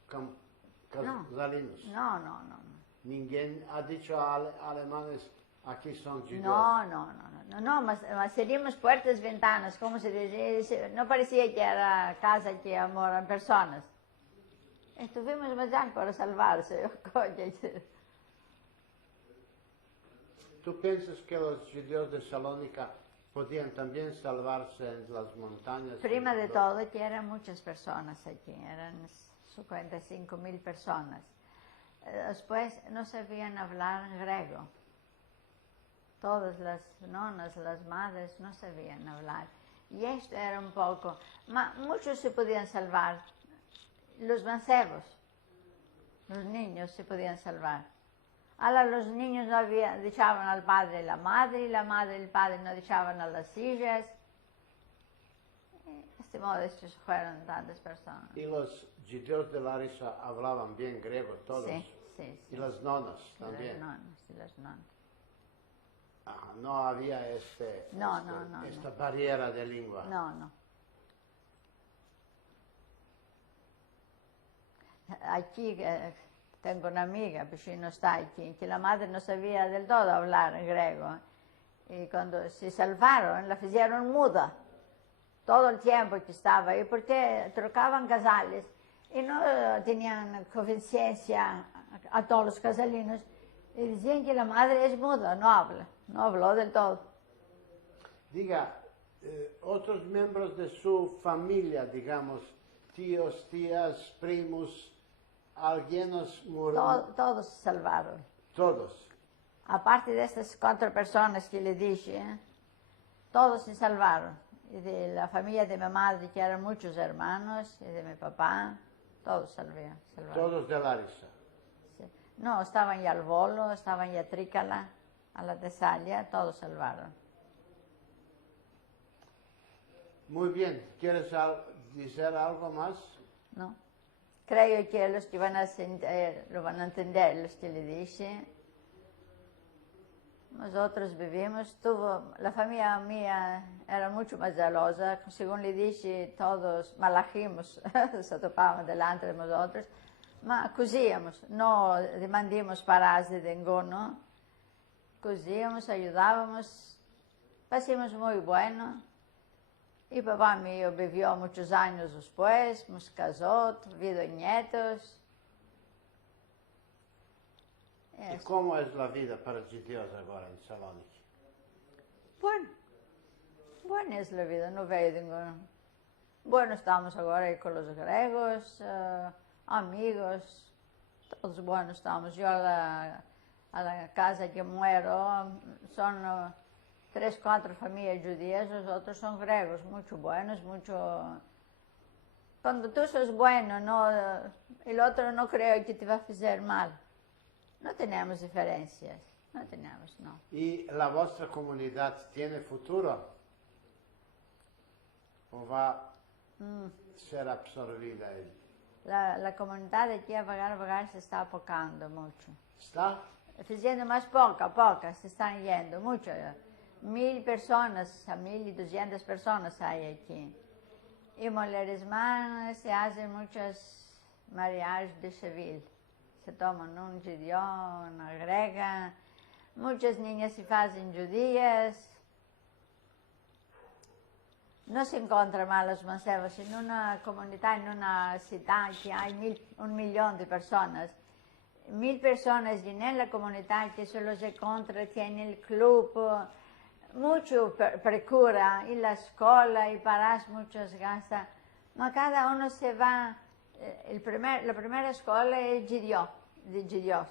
casalinos. No. Ninguém ha dicho a alemanes, aquí son judíos. No, mas seríamos puertas, ventanas, como se dice, no parecía que era casa que eran personas. Estuvimos allá para salvarse. ¿Tú piensas que los judíos de Salónica podían también salvarse en las montañas? Prima de todo, que eran muchas personas aquí, eran 55,000 personas. Después no sabían hablar griego. Todas las nonas, las madres no sabían hablar. Y esto era un poco, muchos se podían salvar. Los mancebos, los niños se podían salvar. Ahora los niños no dejaban al padre y la madre y el padre no dejaban a las hijas. De este modo estos fueron tantas personas. Y los judíos de Larissa hablaban bien griego todos. Sí. Y las nonas también. Las nonas. Ajá, no había esta barrera de lengua. No. Aquí tengo una amiga, pues no está aquí, que la madre no sabía del todo hablar griego. Y cuando se salvaron, la hicieron muda. Todo el tiempo que estaba ahí, porque trocaban casales y no tenían conciencia a todos los casalinos. Y decían que la madre es muda, no habló del todo. Diga, otros miembros de su familia, digamos, tíos, tías, primos, algunos murieron. Todos se salvaron. Todos. Aparte de estas 4 personas que le dije, todos se salvaron. Y de la familia de mi madre, que eran muchos hermanos, y de mi papá, todos salvaron. Todos de Larissa. Sí. No, estaban ya al Volo, estaban ya a Trícala. a la Tesalia, todos salvaron. Muy bien, ¿quieres decir algo más? No? Creo que los que van a sentir, lo van a entender, los que le dije. Nosotros vivimos, la familia mía era mucho más celosa, según le dije, todos malajimos, se topaban delante de nosotros, ma cosíamos, no demandamos paras de ninguno, cosíamos, ayudábamos, pasamos muy bueno. Y papá mío vivió muchos años después, nos casó, tuvieron nietos. E como é a vida para os judeus agora em Salónica? Bueno, buena es la vida, no veo ninguno. Bueno, estamos ahora con los griegos, amigos, todos buenos estamos. Yo a la casa que muero son 3, 4 familias judías, los otros son griegos, mucho buenos, mucho... Cuando tú sos bueno, no, el otro no creo que te va a hacer mal. No tenemos diferencias, no tenemos, no. E a vossa comunidade tem futuro? Ou vai ser absorvida? La comunidad aquí a vagar se está apocando mucho. Está? Haciendo más poca, se están yendo, mucho. 1000 personas, a 1200 personas hay aquí. Y mujeres más se hacen muchos mariages de civil. Se toman un judío, una grega. Muchas niñas se hacen judías. No se encuentran mal los mancebos. En una comunidad, en una ciudad que hay 1 millón de personas, 1000 personas y en la comunidad que solo se encuentra, tiene el club, mucho procura, y la escuela, y paras muchos gastan. No, cada uno se va, la primera escuela es de judíos.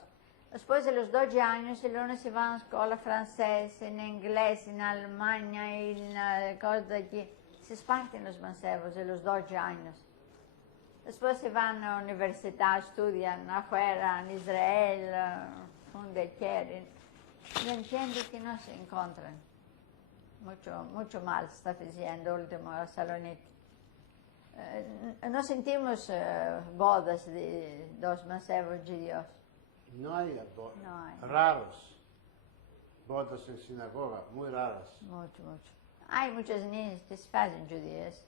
Después de los 12 años, el uno se va a la escuela francesa, en inglés, en Alemania, en la cosa de aquí. Se esparten los mancebos de los 12 años. Después se van a la universidad, estudian afuera, en Israel, donde quieren. Yo entiendo que no se encuentran. Mucho mal se está haciendo último a Salónica. No sentimos bodas de 2 mancebos judíos. Não há No hay. raros. Bodas em sinagoga, muito raras. Mucho. Hay muchas niñas que se hacen judías.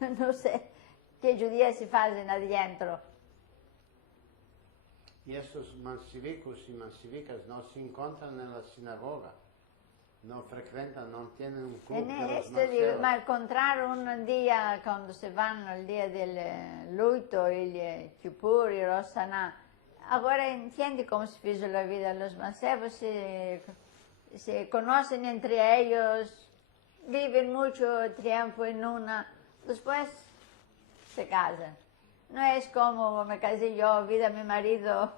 No sé qué judías se hacen adentro. E esses mancivicos e mancivicas não se encontram na sinagoga. Não frequentam, não têm club En de los esto digo, mancebos. ma encontrar un día cuando se van al día del luto, el Kippur, el Rosh Hashanah. Ahora entiende cómo se hizo la vida. Los mancebos se conocen entre ellos, viven mucho tiempo en una, después se casan. No es como me casé yo, vida mi marido,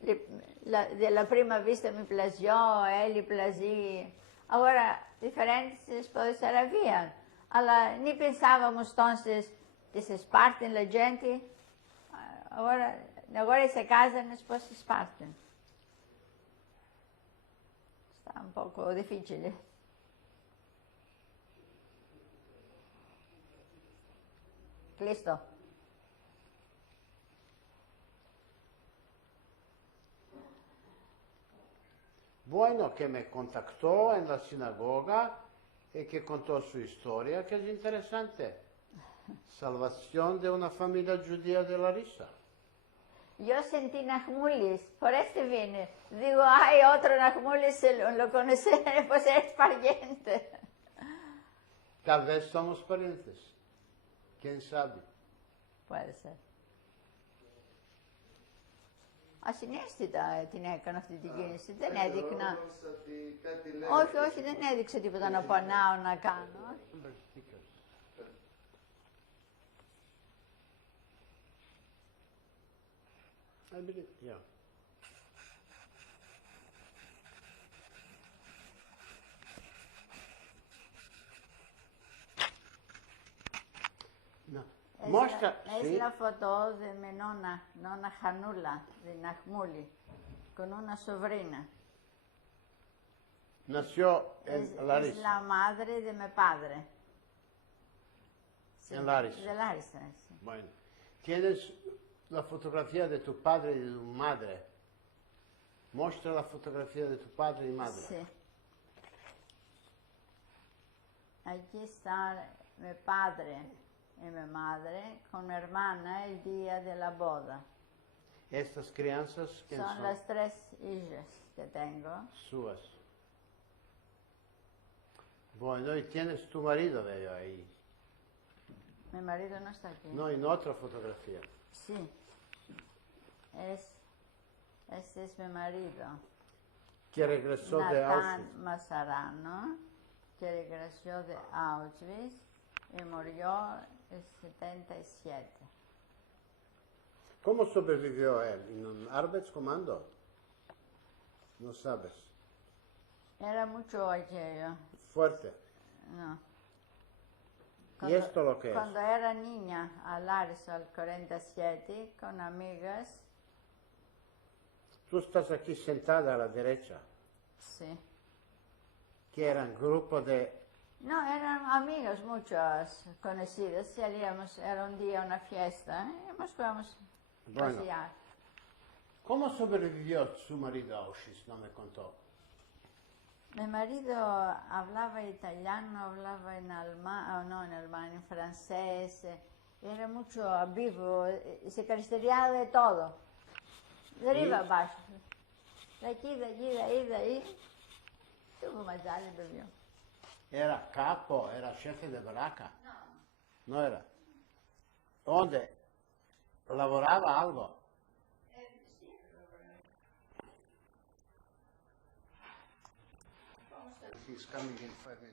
de la primera vista me plació, él le plací. Ahora, diferentes puede ser había. Ni pensábamos entonces que se esparten la gente. Ahora se casan, después se esparten. Está un poco difícil. Listo. Bueno, que me contactó en la sinagoga y que contó su historia, que es interesante. Salvación de una familia judía de Larissa. Yo sentí Nachmulis, por este vine. Digo, hay otro Nachmulis, lo conocí, pues es pariente. Tal vez somos parientes. ¿Quién sabe? Puede ser. A συνέστητα την έκανα αυτή την κίνηση. Δεν έδειχνα. Όχι, δεν έδειξε τίποτα να πονάω να κάνω. I believe, yeah. No. Mostra, Es sí. la foto de mi nonna Janula, de Nachmuli, con una sobrina. Nació Es en Larissa. la madre de mi padre. Sí, En Larissa. De Larissa, sí. Bueno, tienes la fotografía de tu padre y de tu madre. Muestra la fotografía de tu padre y madre. Sí. Aquí está mi padre y mi madre con mi hermana el día de la boda. Estas crianças, ¿quién Son son? las 3 hijas que tengo. Suas. Bueno, y tienes tu marido, veo ahí. Mi marido no está aquí. No, en otra fotografía. Sí. Este es mi marido. Que regresó de Nathan Auschwitz. Massarano, que regresó de Auschwitz y murió en 77. ¿Cómo sobrevivió él? ¿En un Arbeitskommando? No sabes. Era mucho aquello, Fuerte. no. ¿Y esto lo que es? Cuando era niña, al Larissa, al 47, con amigas, Tú estás aquí sentada a la derecha, sí. que eran grupo de... No, eran amigas, muchas conocidas, salíamos, era un día una fiesta, y nos fuimos a Bueno. pasear. ¿Cómo sobrevivió su marido a Auschwitz? No me contó. Mi marido hablaba italiano, hablaba en alemán, no en alemán, en francés, era mucho vivo, se caracterizaba de todo, de arriba ¿Sí? abajo, de aquí, de allí, de ahí, de ahí, tuvo más años bebió. Era capo, era jefe de barraca. No era. ¿Dónde? ¿Lavoraba algo? He's coming in 5 minutes.